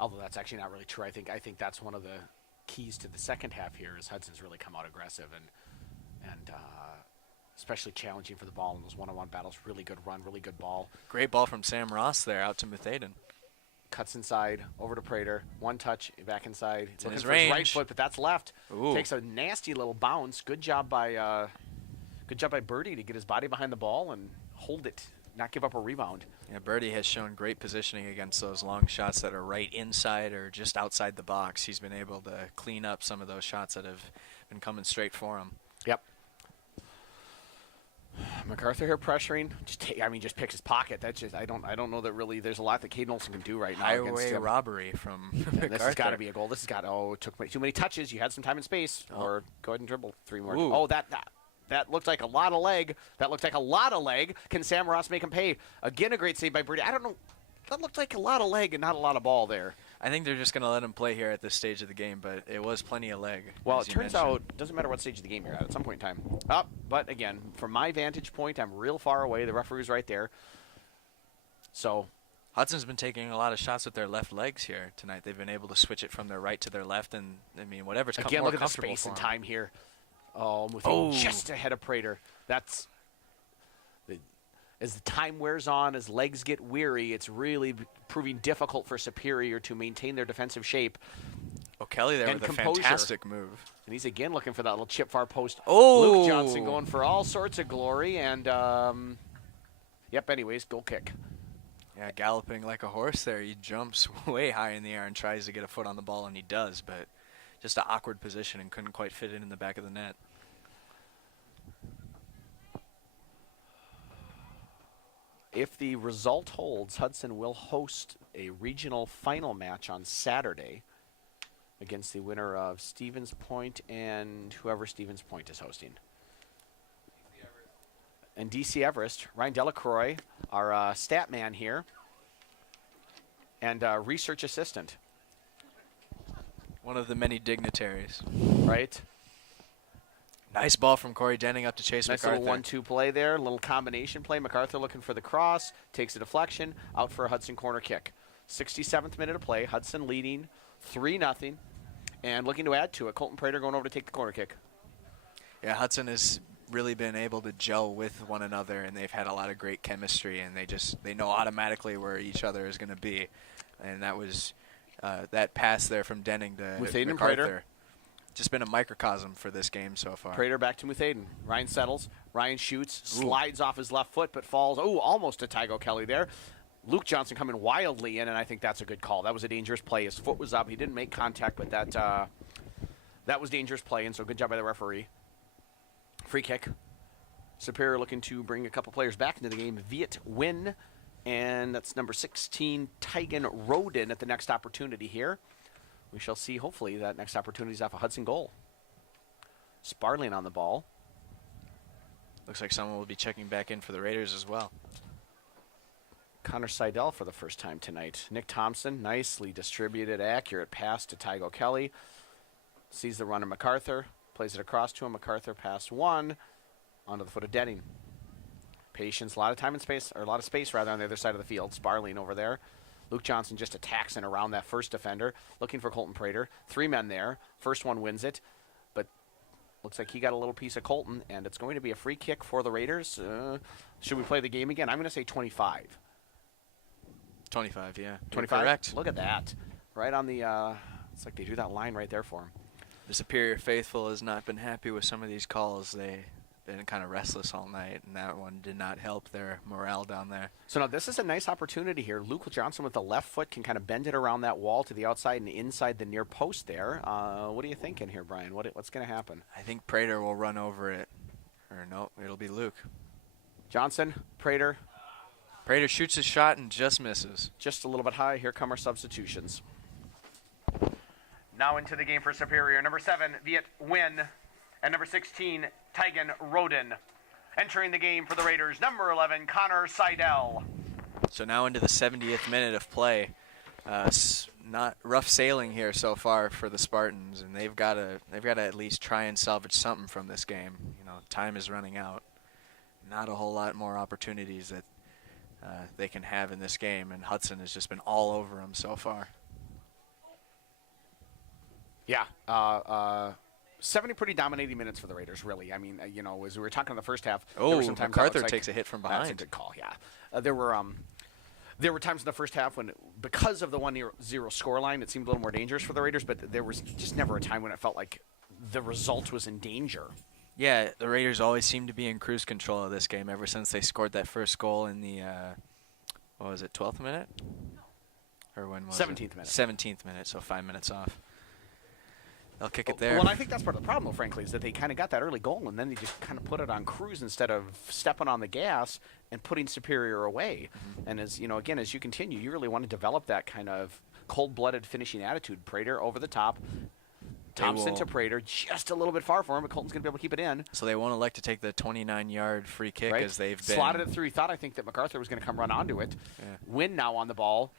Although that's actually not really true. I think that's one of the keys to the second half here is Hudson's really come out aggressive and especially challenging for the ball in those one-on-one battles. Really good run, really good ball. Great ball from Sam Ross there out to Muthaden. Cuts inside, over to Prater. One touch, back inside. It's in Looking his for his right range. foot, but that's left. Ooh. Takes a nasty little bounce. Good job by Birdie to get his body behind the ball and hold it, not give up a rebound. Yeah, Birdie has shown great positioning against those long shots that are right inside or just outside the box. He's been able to clean up some of those shots that have been coming straight for him. Yep. MacArthur here pressuring. Just picks his pocket. That's just I don't know that really. There's a lot that Caden Olsen can do right now against Highway him. robbery from And MacArthur. this has got to be a goal. This has got it took too many touches. You had some time and space, or go ahead and dribble 3 more. Ooh. Oh, that looked like a lot of leg. That looked like a lot of leg. Can Sam Ross make him pay? Again, a great save by Brady. I don't know. That looked like a lot of leg and not a lot of ball there. I think they're just going to let him play here at this stage of the game, but it was plenty of leg. Well, as it you turns mentioned. out it doesn't matter what stage of the game you're at some point in time. But again, from my vantage point, I'm real far away. The referee's right there. So Hudson's been taking a lot of shots with their left legs here tonight. They've been able to switch it from their right to their left, and I mean, whatever's again, more look at the comfortable space for and 'em. time here. Oh, Oh. just ahead of Prater. As the time wears on, as legs get weary, it's really proving difficult for Superior to maintain their defensive shape. O'Kelly there and with a composure. fantastic move. And he's again looking for that little chip far post. Oh! Luke Johnson going for all sorts of glory. And, anyways, goal kick. Yeah, galloping like a horse there. He jumps way high in the air and tries to get a foot on the ball, and he does, but just an awkward position and couldn't quite fit it in the back of the net. If the result holds, Hudson will host a regional final match on Saturday against the winner of Stevens Point and whoever Stevens Point is hosting. And DC Everest, Ryan Delacroix, our stat man here, and research assistant, One of the many dignitaries. right? Nice ball from Corey Denning up to Chase Nice MacArthur. little 1-2 play there, a little combination play. MacArthur looking for the cross, takes a deflection, out for a Hudson corner kick. 67th minute of play, Hudson leading 3-0, and looking to add to it. Colton Prater going over to take the corner kick. Yeah, Hudson has really been able to gel with one another, and they've had a lot of great chemistry, and they know automatically where each other is going to be. And that was that pass there from Denning to Muthaden and MacArthur. Prater. Just been a microcosm for this game so far. Prater back to Muthaden. Ryan settles. Ryan shoots, slides off his left foot, but falls. Oh, almost to Tygo Kelly there. Luke Johnson coming wildly in, and I think that's a good call. That was a dangerous play. His foot was up. He didn't make contact, but that was dangerous play, and so good job by the referee. Free kick. Superior looking to bring a couple players back into the game. Viet Win, and that's number 16, Tygan Roden at the next opportunity here. We shall see, hopefully, that next opportunity is off a Hudson goal. Sparling on the ball. Looks like someone will be checking back in for the Raiders as well. Connor Seidel for the first time tonight. Nick Thompson, nicely distributed, accurate pass to Tygo Kelly. Sees the run of MacArthur, plays it across to him. MacArthur pass one onto the foot of Denning. Patience, a lot of time and space, or a lot of space rather on the other side of the field. Sparling over there. Luke Johnson just attacks and around that first defender, looking for Colton Prater. 3 men there. First one wins it, but looks like he got a little piece of Colton, and it's going to be a free kick for the Raiders. Should we play the game again? I'm going to say 25. 25, yeah. 25? Correct. Look at that. Right on the, it's like they drew that line right there for him. The Superior faithful has not been happy with some of these calls. They've been kind of restless all night, and that one did not help their morale down there. So now this is a nice opportunity here. Luke Johnson with the left foot can kind of bend it around that wall to the outside and inside the near post there. What are you thinking here, Brian? What's going to happen? I think Prater will run over it. Or no, it'll be Luke. Johnson, Prater. Prater shoots his shot and just misses. Just a little bit high. Here come our substitutions. Now into the game for Superior. Number 7, Viet Nguyen. And number 16, Tigan Roden. Entering the game for the Raiders, number 11, Connor Seidel. So now into the 70th minute of play. Not rough sailing here so far for the Spartans, and they've got to at least try and salvage something from this game. You know, time is running out. Not a whole lot more opportunities that they can have in this game, and Hudson has just been all over them so far. Yeah. 70 pretty dominating minutes for the Raiders, really. I mean, you know, as we were talking in the first half, there Oh, were some times MacArthur like, takes a hit from That's a behind. good call, yeah. There were times in the first half when, because of the 1-0 scoreline, it seemed a little more dangerous for the Raiders, but there was just never a time when it felt like the result was in danger. Yeah, the Raiders always seem to be in cruise control of this game ever since they scored that first goal in the, 12th minute? Or when was 17th it? minute. 17th minute, so 5 minutes off. They'll kick it there. Well, and I think that's part of the problem, though, frankly, is that they kind of got that early goal, and then they just kind of put it on cruise instead of stepping on the gas and putting Superior away. Mm-hmm. And as you know, again, as you continue, you really want to develop that kind of cold-blooded finishing attitude. Prater over the top, Thompson to Prater, just a little bit far for him, but Colton's going to be able to keep it in. So they won't elect to take the 29-yard free kick Right? as they've been. Slotted it through. He thought, I think, that MacArthur was going to come run onto it. Yeah. Win now on the ball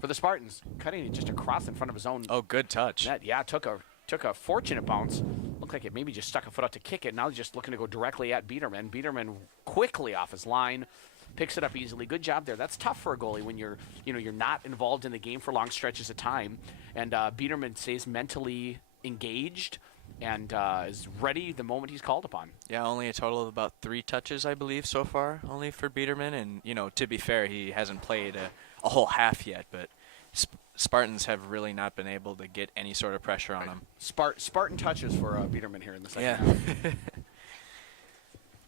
for the Spartans, cutting it just across in front of his own Oh, good touch. net. Yeah, took a fortunate bounce. Looked like it maybe just stuck a foot out to kick it. Now he's just looking to go directly at Biederman. Biederman quickly off his line, picks it up easily. Good job there. That's tough for a goalie when you're not involved in the game for long stretches of time. And Biederman stays mentally engaged and is ready the moment he's called upon. Yeah, only a total of about 3 touches, I believe, so far, only for Biederman. And, you know, to be fair, he hasn't played a whole half yet, but Spartans have really not been able to get any sort of pressure on him. Spartan touches for Biederman here in the second Yeah. half.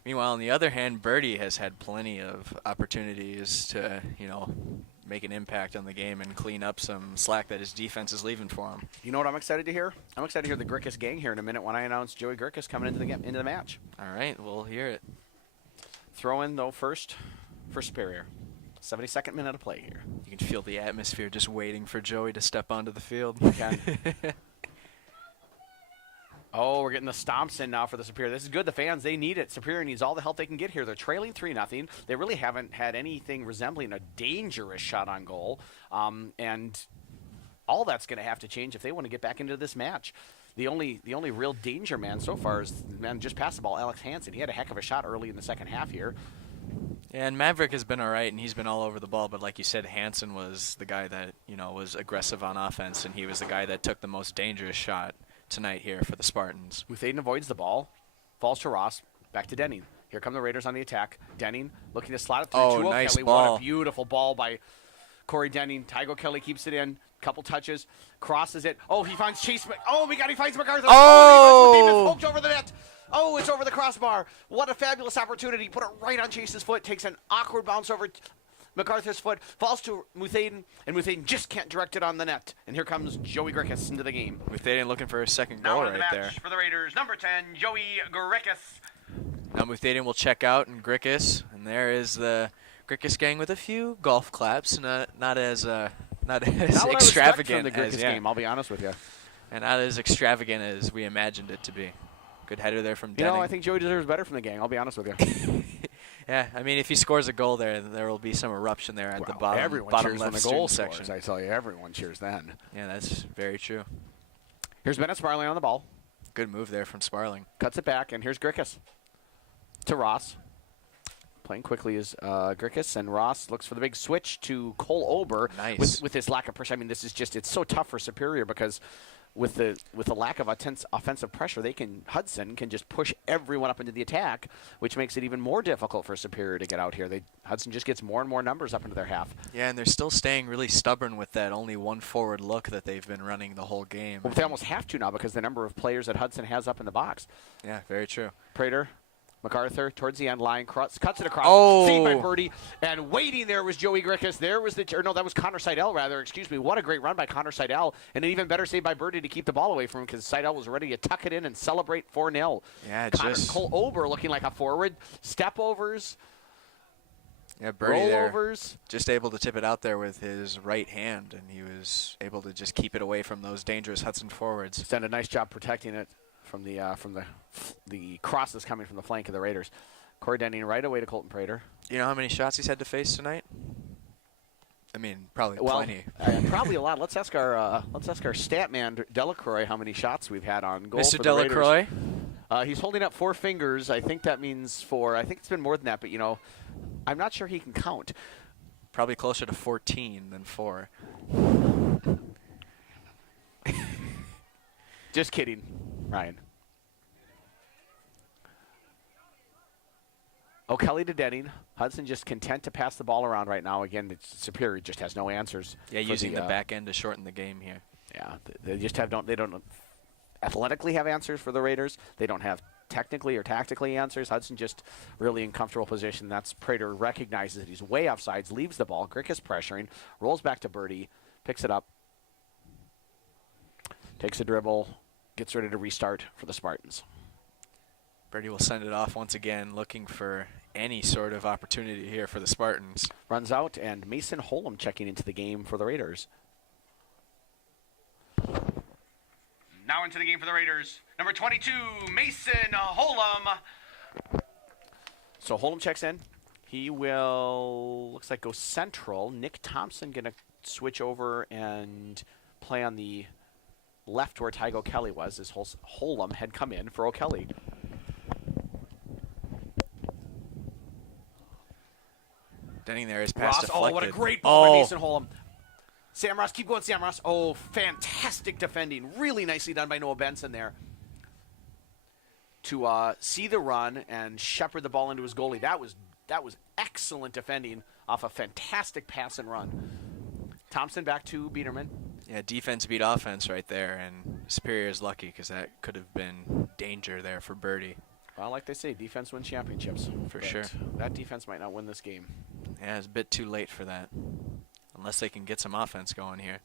Meanwhile, on the other hand, Birdie has had plenty of opportunities to, you know, make an impact on the game and clean up some slack that his defense is leaving for him. You know what I'm excited to hear? I'm excited to hear the Grickus gang here in a minute when I announce Joey Grickus coming into the match. All right, we'll hear it. Throw in, though, first for Superior. 72nd minute of play here. You can feel the atmosphere just waiting for Joey to step onto the field. Okay. Oh, we're getting the stomps in now for the Superior. This is good. The fans, they need it. Superior needs all the help they can get here. They're trailing 3-0. They really haven't had anything resembling a dangerous shot on goal. And all that's going to have to change if they want to get back into this match. The only real danger man so far is the man just passed the ball, Alex Hansen. He had a heck of a shot early in the second half here. Yeah, and Maverick has been all right, and he's been all over the ball. But like you said, Hansen was the guy that, you know, was aggressive on offense, and he was the guy that took the most dangerous shot tonight here for the Spartans. Muthaden avoids the ball, falls to Ross, back to Denning. Here come the Raiders on the attack. Denning looking to slot it through Oh, to nice O'Kelly. ball. What a beautiful ball by Corey Denning. Tygo Kelly keeps it in. Couple touches, crosses it. Oh, he finds Chase. Oh my God, he finds MacArthur. Oh! He finds Muthaden. It's poked over the net. Oh, it's over the crossbar. What a fabulous opportunity. Put it right on Chase's foot. Takes an awkward bounce over MacArthur's foot. Falls to Muthaden, and Muthaden just can't direct it on the net. And here comes Joey Grickus into the game. Muthaden looking for his second Now goal in the right match there. for the Raiders, number 10, Joey Grickus. Now Muthaden will check out, and Grickus, and there is the Grickus gang with a few golf claps, not as Not what I expect extravagant from the Grickus as game, I'll be honest with you. and not as extravagant as we imagined it to be. Good header there from You Denning. know, I think Joey deserves better from the gang, I'll be honest with you. Yeah, I mean, if he scores a goal there will be some eruption there at the bottom, everyone bottom cheers left when the goal student scores, section. I tell you, everyone cheers then. Yeah, that's very true. Here's Bennett Sparling on the ball. Good move there from Sparling. Cuts it back, and here's Grickus to Ross. Playing quickly is Grickus, and Ross looks for the big switch to Cole Ober. Nice. With his lack of pressure. I mean, this is just, it's so tough for Superior because with the lack of intense offensive pressure, Hudson can just push everyone up into the attack, which makes it even more difficult for Superior to get out here. Hudson just gets more and more numbers up into their half. Yeah, and they're still staying really stubborn with that only one forward look that they've been running the whole game. Well, they almost have to now because the number of players that Hudson has up in the box. Yeah, very true. Prater, MacArthur towards the end line, cuts it across. Oh. Saved by Birdie, and waiting there was Joey Grickus. There was that was Connor Seidel, rather. Excuse me. What a great run by Connor Seidel, and an even better save by Birdie to keep the ball away from him because Seidel was ready to tuck it in and celebrate 4-0. Yeah, Cole Ober looking like a forward. Step overs. Yeah, Birdie there, rollovers. just able to tip it out there with his right hand, and he was able to just keep it away from those dangerous Hudson forwards. He's done a nice job protecting it from the crosses coming from the flank of the Raiders. Corey Denning right away to Colton Prater. You know how many shots he's had to face tonight? I mean, probably plenty. Probably a lot. Let's ask our stat man Delacroix how many shots we've had on goal. Mr. For the Delacroix. Raiders. He's holding up 4 fingers. I think that means 4. I think it's been more than that, but I'm not sure he can count. Probably closer to 14 than 4. Just kidding, Ryan. O'Kelly to Denning. Hudson just content to pass the ball around right now. Again, Superior just has no answers. Yeah, using the back end to shorten the game here. Yeah, they just they don't athletically have answers for the Raiders. They don't have technically or tactically answers. Hudson just really in comfortable position. That's Prater recognizes that he's way offsides, leaves the ball. Grick is pressuring, rolls back to Birdie, picks it up, takes a dribble, gets ready to restart for the Spartans. Birdie will send it off once again, looking for any sort of opportunity here for the Spartans. Runs out, and Mason Holm checking into the game for the Raiders. Now into the game for the Raiders, number 22, Mason Holm. So Holm checks in. He will, looks like, go central. Nick Thompson going to switch over and play on the left where Tygo Kelly was, as Holm had come in for O'Kelly. Denning there is pass deflected. Oh, what a great ball by Mason Holm. Sam Ross, keep going, Sam Ross. Oh, fantastic defending. Really nicely done by Noah Benson there. To see the run and shepherd the ball into his goalie. That was excellent defending off a fantastic pass and run. Thompson back to Biederman. Yeah, defense beat offense right there, and Superior is lucky because that could have been danger there for Birdie. Well, like they say, defense wins championships. For sure. That defense might not win this game. Yeah, it's a bit too late for that. Unless they can get some offense going here.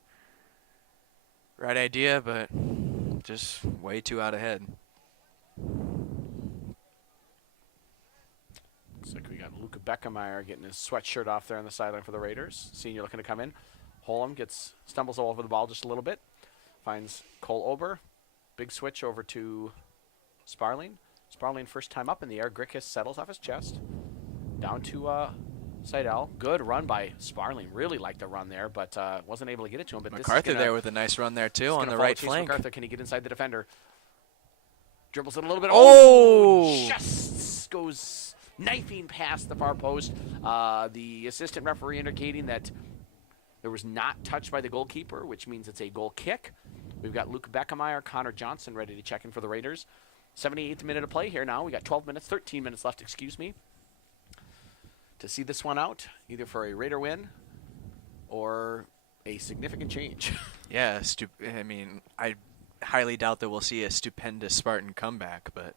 Right idea, but just way too out ahead. Looks like we got Luca Beckemeyer getting his sweatshirt off there on the sideline for the Raiders. Senior looking to come in. Holm stumbles all over the ball just a little bit. Finds Cole Ober. Big switch over to Sparling. Sparling first time up in the air. Grickus settles off his chest. Down to Seidel. Good run by Sparling. Really liked the run there, but wasn't able to get it to him. But MacArthur there with a nice run there, too, on the right flank. MacArthur, can he get inside the defender? Dribbles it a little bit. Oh! Just goes knifing past the far post. The assistant referee indicating that there was not touched by the goalkeeper, which means it's a goal kick. We've got Luke Beckemeyer, Connor Johnson ready to check in for the Raiders. 78th minute of play here now. We got 13 minutes left, to see this one out, either for a Raider win or a significant change. Yeah, I highly doubt that we'll see a stupendous Spartan comeback, but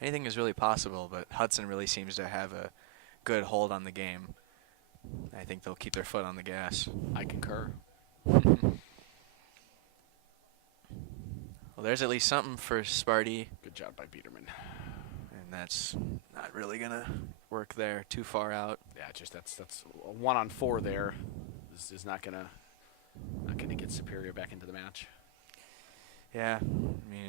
anything is really possible. But Hudson really seems to have a good hold on the game. I think they'll keep their foot on the gas. I concur. Well, there's at least something for Sparty. Good job by Biederman. And that's not really going to work there. Too far out. Yeah, just that's a 1-on-4 there. This is not gonna get Superior back into the match. Yeah,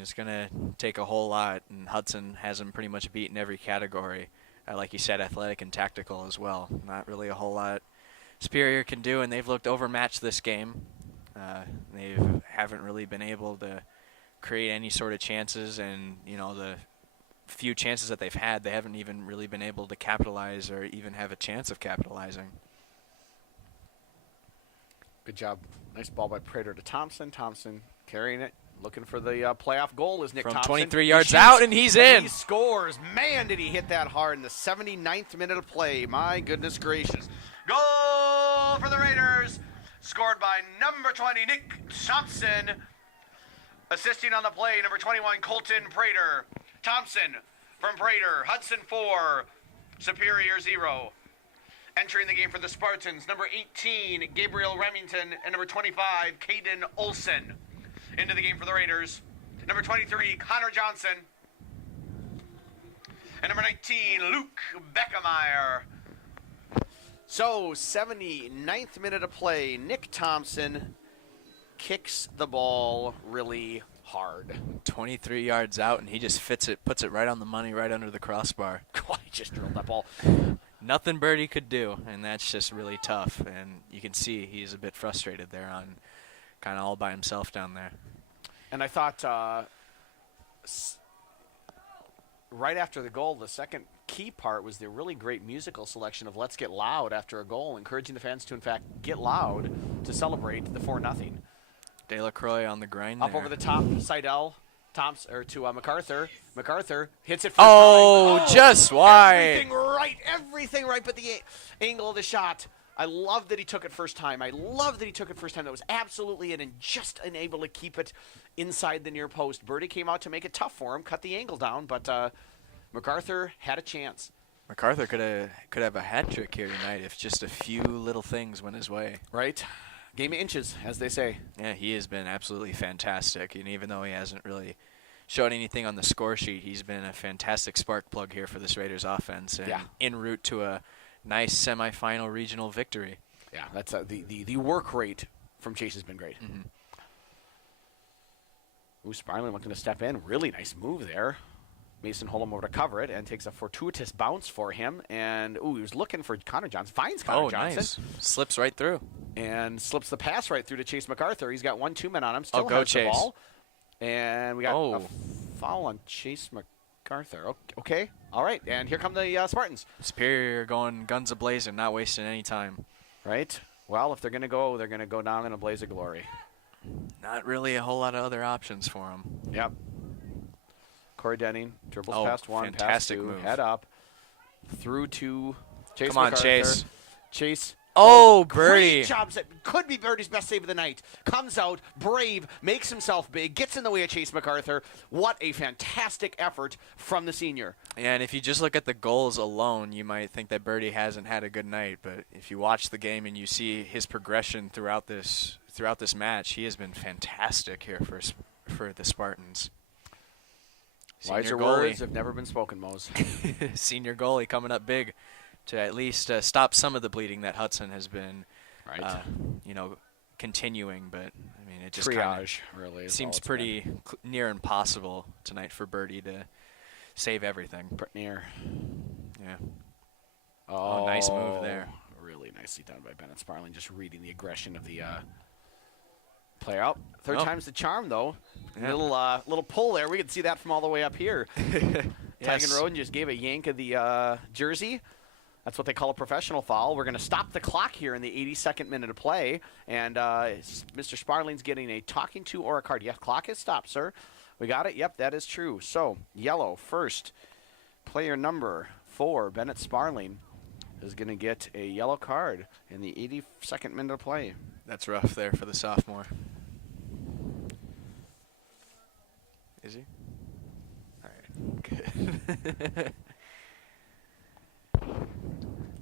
it's going to take a whole lot, and Hudson has him pretty much beat in every category. Like you said, athletic and tactical as well. Not really a whole lot Superior can do, and they've looked overmatched this game. They haven't really been able to create any sort of chances, and the few chances that they've had, they haven't even really been able to capitalize or even have a chance of capitalizing. Good job. Nice ball by Prater to Thompson. Thompson carrying it, looking for the playoff goal is Nick From Thompson. 23 He yards shoots, out, and he's in. He scores. Man, did he hit that hard in the 79th minute of play. My goodness gracious. Goal for the Raiders. Scored by number 20, Nick Thompson. Assisting on the play, number 21, Colton Prater. Thompson from Prater. Hudson 4, Superior 0. Entering the game for the Spartans, number 18, Gabriel Remington, and number 25, Caden Olson. Into the game for the Raiders, number 23, Connor Johnson, and number 19, Luke Beckemeyer. So, 79th minute of play, Nick Thompson kicks the ball really hard. 23 yards out, and he just puts it right on the money, right under the crossbar. He just drilled that ball. Nothing Birdie could do, and that's just really tough. And you can see he's a bit frustrated there on kind of all by himself down there. And I thought right after the goal, the second key part was the really great musical selection of Let's Get Loud after a goal, encouraging the fans to, in fact, get loud to celebrate the 4-0. De La Croix on the grind Up there. over the top, Seidel, to MacArthur. MacArthur hits it first Oh, time. just wide. Everything right, but the angle of the shot. I love that he took it first time. That was absolutely it, and just unable to keep it inside the near post. Birdie came out to make it tough for him, cut the angle down, but MacArthur had a chance. MacArthur could have a hat trick here tonight if just a few little things went his way. Right? Game of inches, as they say. Yeah, he has been absolutely fantastic, and even though he hasn't really showed anything on the score sheet, he's been a fantastic spark plug here for this Raiders offense, and en route to a nice semifinal regional victory. Yeah, that's the work rate from Chase has been great. Mm-hmm. Ooh, Sparling looking to step in. Really nice move there. Mason Holm over to cover it and takes a fortuitous bounce for him. And, he was looking for Connor Johnson. Finds Connor Johnson. Nice. Slips right through. And slips the pass right through to Chase MacArthur. He's got 1-2 men on him. Still go has Chase. the ball. And we got a Oh. foul on Chase MacArthur. Okay. All right. And here come the Spartans. Superior going guns a-blazing, not wasting any time. Right? Well, if they're going to go down in a blaze of glory. Not really a whole lot of other options for him. Yep. Corey Denning dribbles Oh, past one, past fantastic two, move. head up, through to Chase Come on, MacArthur. Chase. Chase. Oh, great Birdie. job. Could be Birdie's best save of the night. Comes out, brave, makes himself big, gets in the way of Chase MacArthur. What a fantastic effort from the senior. And if you just look at the goals alone, you might think that Birdie hasn't had a good night. But if you watch the game and you see his progression throughout this match, he has been fantastic here for the Spartans. Wiser words have never been spoken, Mose. Senior goalie coming up big to at least stop some of the bleeding that Hudson has been, continuing. But I mean, it just triage really seems pretty near impossible tonight for Birdie to save everything. Near. Yeah. Oh, nice move there. Really nicely done by Bennett Sparling, just reading the aggression of the player out. Third time's the charm, though. Yeah. Little pull there. We can see that from all the way up here. Yes. Tygan Roden just gave a yank of the jersey. That's what they call a professional foul. We're going to stop the clock here in the 82nd minute of play. And Mr. Sparling's getting a talking to or a card. Yes, clock is stopped, sir. We got it? Yep, that is true. So, yellow first. Player number 4, Bennett Sparling, is going to get a yellow card in the 82nd minute of play. That's rough there for the sophomore. Is he? All right. Good.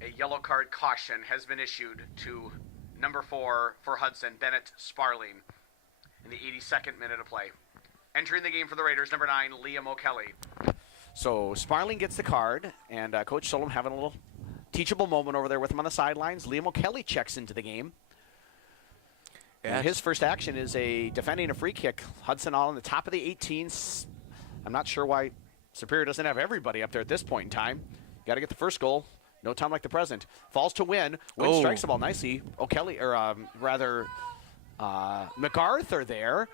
A yellow card caution has been issued to number 4 for Hudson, Bennett Sparling, in the 82nd minute of play. Entering the game for the Raiders, number 9, Liam O'Kelly. So Sparling gets the card, and Coach Solom having a little teachable moment over there with him on the sidelines. Liam O'Kelly checks into the game. Yeah. And his first action is defending a free kick. Hudson all on the top of the 18s. I'm not sure why Superior doesn't have everybody up there at this point in time. Got to get the first goal. No time like the present. Falls to Wynn. Wynn strikes the ball nicely. O'Kelly, or MacArthur there.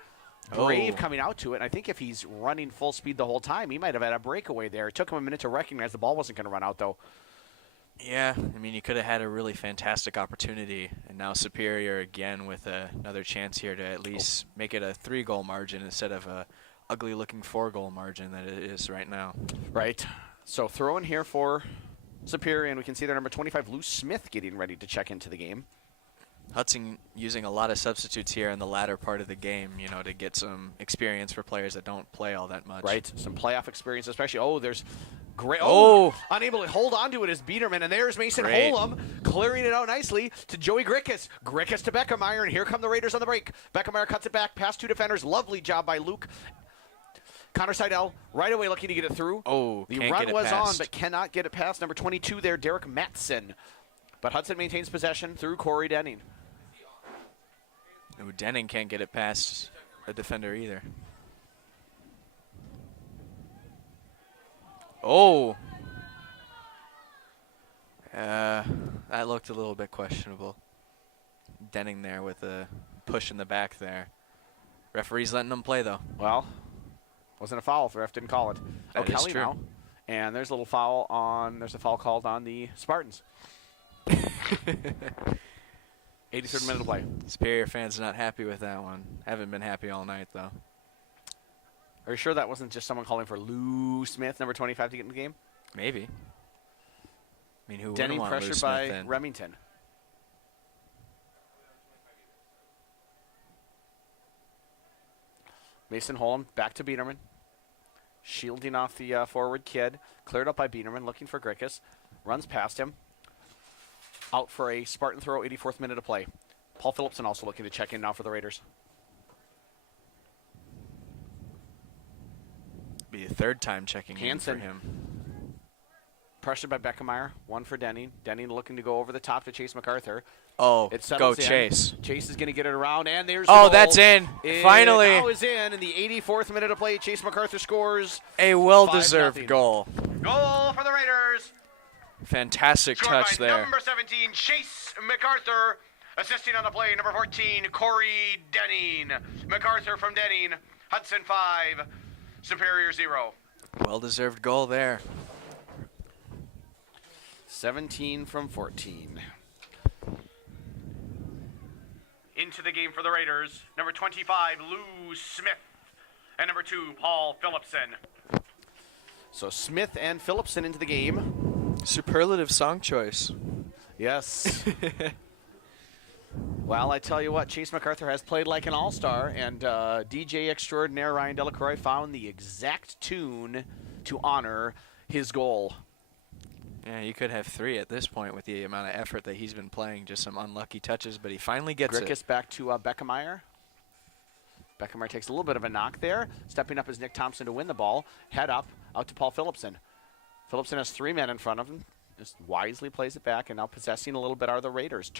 Brave coming out to it. And I think if he's running full speed the whole time, he might have had a breakaway there. It took him a minute to recognize the ball wasn't going to run out, though. Yeah, I mean, you could have had a really fantastic opportunity, and now Superior again with another chance here to at least make it a 3-goal margin instead of a ugly-looking 4-goal margin that it is right now. Right. So throw in here for Superior, and we can see their number 25, Lou Smith, getting ready to check into the game. Hudson using a lot of substitutes here in the latter part of the game, you know, to get some experience for players that don't play all that much. Right. Some playoff experience, especially. Oh, there's great. Oh! Unable to hold on to it is Biederman, and there's Mason Great. Holm clearing it out nicely to Joey Grickus. Grickus to Beckemeyer, and here come the Raiders on the break. Beckemeyer cuts it back past 2 defenders. Lovely job by Luke. Connor Seidel right away looking to get it through. Oh, the can't run get it was on, past. but cannot get it past number 22 there, Derek Matson. But Hudson maintains possession through Corey Denning. Ooh, Denning can't get it past a defender either. Oh! That looked a little bit questionable. Denning there with a push in the back there. Referee's letting them play, though. Well, wasn't a foul. The ref didn't call it. That is Kelly true. now. And there's a little foul on, there's a foul called on the Spartans. 83rd minute of play. Superior fans not happy with that one. Haven't been happy all night, though. Are you sure that wasn't just someone calling for Lou Smith, number 25, to get in the game? Maybe. I mean, who wouldn't Denning want Lou pressured Smith by in? Remington. Mason Holm back to Biederman. Shielding off the forward kid. Cleared up by Biederman, looking for Grickus. Runs past him. Out for a Spartan throw, 84th minute of play. Paul Phillipson also looking to check in now for the Raiders. Be the third time checking Hansen. in for him. Pressured by Beckemeyer. One for Denning. Denning looking to go over the top to Chase MacArthur. Oh, It go settles in. Chase. Chase is going to get it around, and there's Oh, the goal. that's in. It Finally. now is in the 84th minute of play. Chase MacArthur scores. A well-deserved 5-0. goal. Goal for the Raiders. Fantastic Scored touch by there. number 17, Chase MacArthur. Assisting on the play, number 14, Corey Denning. MacArthur from Denning. Hudson 5, Superior 0. Well-deserved goal there. 17 from 14. Into the game for the Raiders, number 25, Lou Smith. And number 2, Paul Phillipson. So Smith and Phillipson into the game. Superlative song choice. Yes. Well, I tell you what, Chase MacArthur has played like an all-star, and DJ extraordinaire Ryan Delacroix found the exact tune to honor his goal. Yeah, you could have 3 at this point with the amount of effort that he's been playing. Just some unlucky touches, but he finally gets Grickus it. back to Beckemeyer. Beckemeyer takes a little bit of a knock there. Stepping up is Nick Thompson to win the ball. Head up, out to Paul Phillipson. Phillipson has 3 men in front of him. Just wisely plays it back, and now possessing a little bit are the Raiders.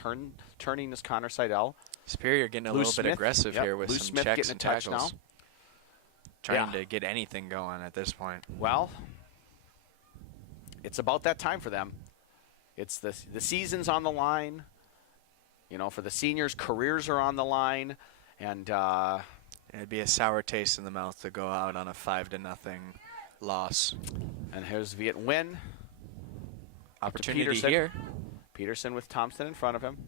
Turning is Connor Seidel. Superior getting a Lou little Smith, bit aggressive yep, here with Lou some Smith checks getting and a touch tackles. now. Trying Yeah. to get anything going at this point. Well, it's about that time for them. It's the season's on the line. You know, for the seniors, careers are on the line, and It'd be a sour taste in the mouth to go out on a 5-0 loss. here's Viet Nguyen. Opportunity Peterson. here. Peterson with Thompson in front of him.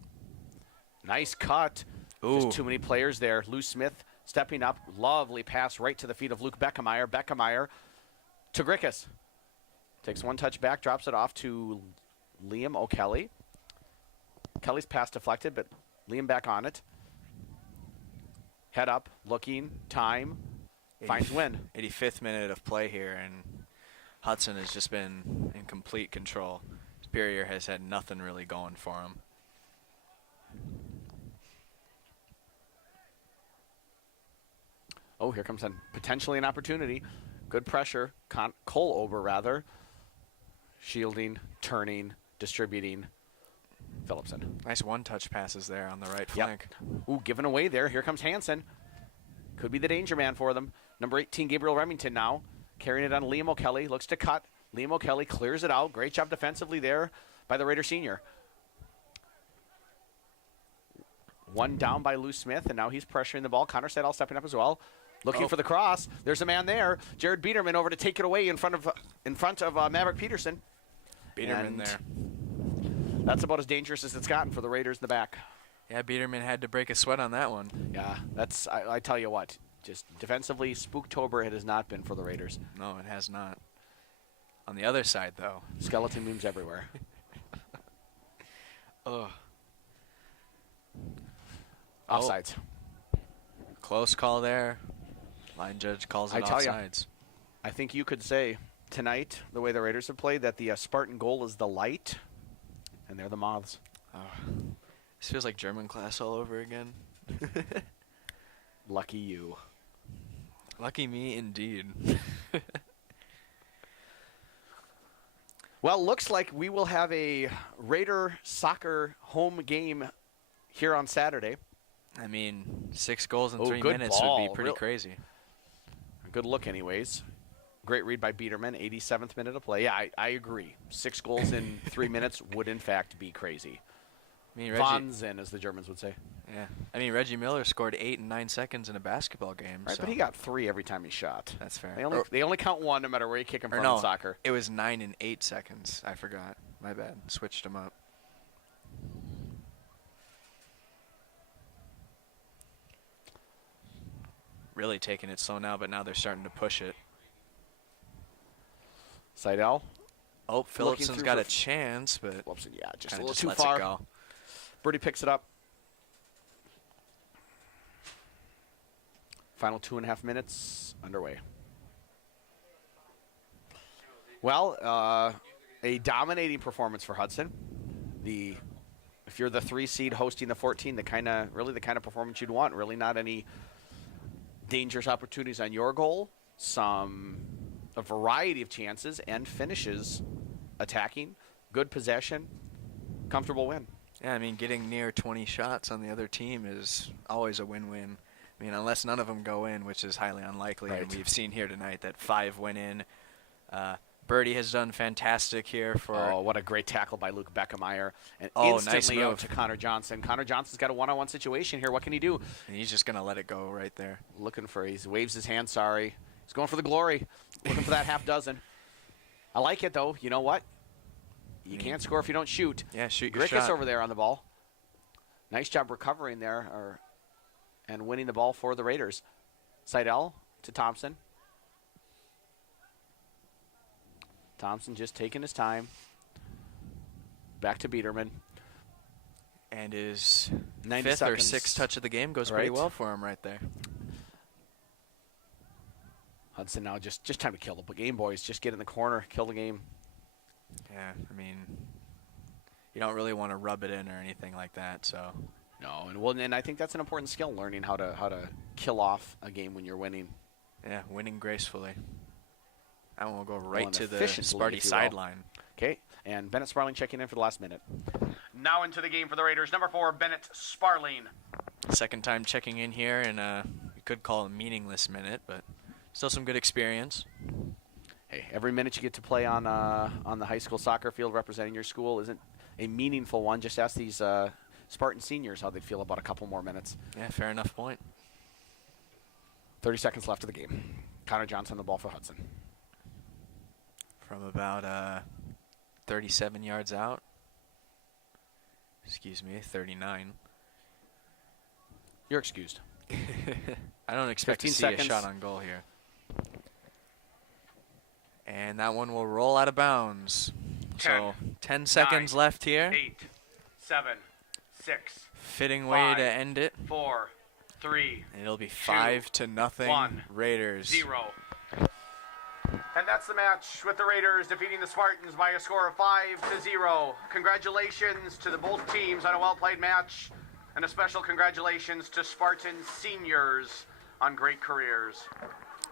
Nice cut. Ooh. Just too many players there. Lou Smith stepping up. Lovely pass right to the feet of Luke Beckemeyer. Beckemeyer to Grickus. Takes one touch back, drops it off to Liam O'Kelly. Kelly's pass deflected, but Liam back on it. Head up, looking, time, finds Win. 85th minute of play here, and Hudson has just been in complete control. Superior has had nothing really going for him. Oh, here comes potentially an opportunity. Good pressure. Cole Ober, rather. Shielding, turning, distributing. Phillipson. Nice one-touch passes there on the right flank. Ooh, given away there. Here comes Hansen. Could be the danger man for them. Number 18, Gabriel Remington now. Carrying it on Liam O'Kelly. Looks to cut. Liam O'Kelly clears it out. Great job defensively there by the Raider senior. One down by Lou Smith, and now he's pressuring the ball. Connor Seidel stepping up as well. Looking for the cross. There's a man there. Jared Biederman over to take it away in front of Maverick Peterson. Biederman And there. That's about as dangerous as it's gotten for the Raiders in the back. Yeah, Biederman had to break a sweat on that one. Yeah, I tell you what, just defensively, Spooktober it has not been for the Raiders. No, it has not. On the other side, though. Skeleton memes everywhere. Ugh. Offsides. Close call there. Line judge calls it offsides. I think you could say tonight, the way the Raiders have played, that the Spartan goal is the light, and they're the moths. This feels like German class all over again. Lucky you. Lucky me, indeed. Well, looks like we will have a Raider soccer home game here on Saturday. I mean, 6 goals in 3 good minutes ball. would be pretty crazy. Good look anyways. Great read by Biederman, 87th minute of play. Yeah, I agree. 6 goals in 3 minutes would, in fact, be crazy. I mean, Wahnsinn, as the Germans would say. Yeah. I mean, Reggie Miller scored 8 in 9 seconds in a basketball game. Right, so but he got 3 every time he shot. That's fair. They only count 1 no matter where you kick him from in soccer. It was 9 in 8 seconds. I forgot. My bad. Switched them up. Really taking it slow now, but now they're starting to push it. Seidel. Oh, Phillipson's got a chance, but Whoops, yeah, just a kinda little too lets far. it go. Birdie picks it up. Final 2.5 minutes underway. Well, a dominating performance for Hudson. If you're the 3 seed hosting the 14, the kind of performance you'd want. Really, not any dangerous opportunities on your goal. A variety of chances and finishes attacking. Good possession. Comfortable win. Yeah, I mean, getting near 20 shots on the other team is always a win-win. I mean, unless none of them go in, which is highly unlikely, Right. and we've seen here tonight that 5 went in. Birdie has done fantastic here for. Oh, what a great tackle by Luke Beckemeyer. And Nice instantly out move. to Connor Johnson. Connor Johnson's got a one-on-one situation here. What can he do? And he's just going to let it go right there. He waves his hand, sorry. He's going for the glory. Looking for that half dozen. I like it, though. You know what? You can't score if you don't shoot. Yeah, shoot your Grickus shot. over there on the ball. Nice job recovering there and winning the ball for the Raiders. Seidel to Thompson. Thompson just taking his time. Back to Biederman. And his 90 5th or seconds. 6th touch of the game goes pretty Right. well for him right there. Hudson now just time to kill the game, boys. Just get in the corner, kill the game. Yeah, I mean, you don't really want to rub it in or anything like that, so. No, and I think that's an important skill, learning how to kill off a game when you're winning. Yeah, winning gracefully. That one will go right and to the efficiently, Sparty if you will. sideline. Okay, and Bennett Sparling checking in for the last minute. Now into the game for the Raiders, number 4, Bennett Sparling. Second time checking in here, and you could call it a meaningless minute, but still some good experience. Hey, every minute you get to play on the high school soccer field representing your school isn't a meaningful one. Just ask these Spartan seniors how they feel about a couple more minutes. Yeah, fair enough point. 30 seconds left of the game. Connor Johnson on the ball for Hudson. From about 37 yards out. Excuse me, 39. You're excused. I don't expect to 15 see seconds. a shot on goal here. And that one will roll out of bounds. 10, So 10 seconds 9, left here. 8, 7, 6, Fitting way 5, to end it. 4, 3, And it'll be 5-0 1, Raiders. 0. And that's the match with the Raiders defeating the Spartans by a score of 5-0. Congratulations to the both teams on a well-played match, and a special congratulations to Spartan seniors on great careers.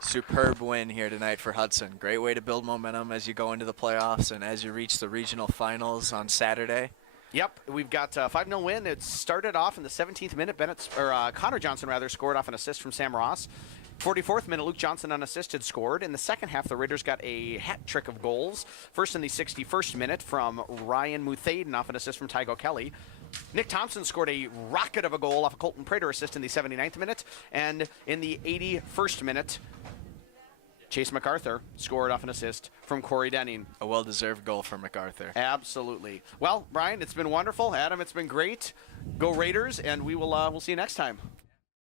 Superb win here tonight for Hudson. Great way to build momentum as you go into the playoffs and as you reach the regional finals on Saturday. Yep, we've got a 5-0 win. It started off in the 17th minute. Connor Johnson scored off an assist from Sam Ross. 44th minute, Luke Johnson unassisted scored. In the second half, the Raiders got a hat trick of goals. First in the 61st minute from Ryan Muthaden off an assist from Tygo Kelly. Nick Thompson scored a rocket of a goal off a Colton Prater assist in the 79th minute. And in the 81st minute, Chase MacArthur scored off an assist from Corey Denning. A well-deserved goal for MacArthur. Absolutely. Well, Brian, it's been wonderful. Adam, it's been great. Go Raiders, and we'll see you next time.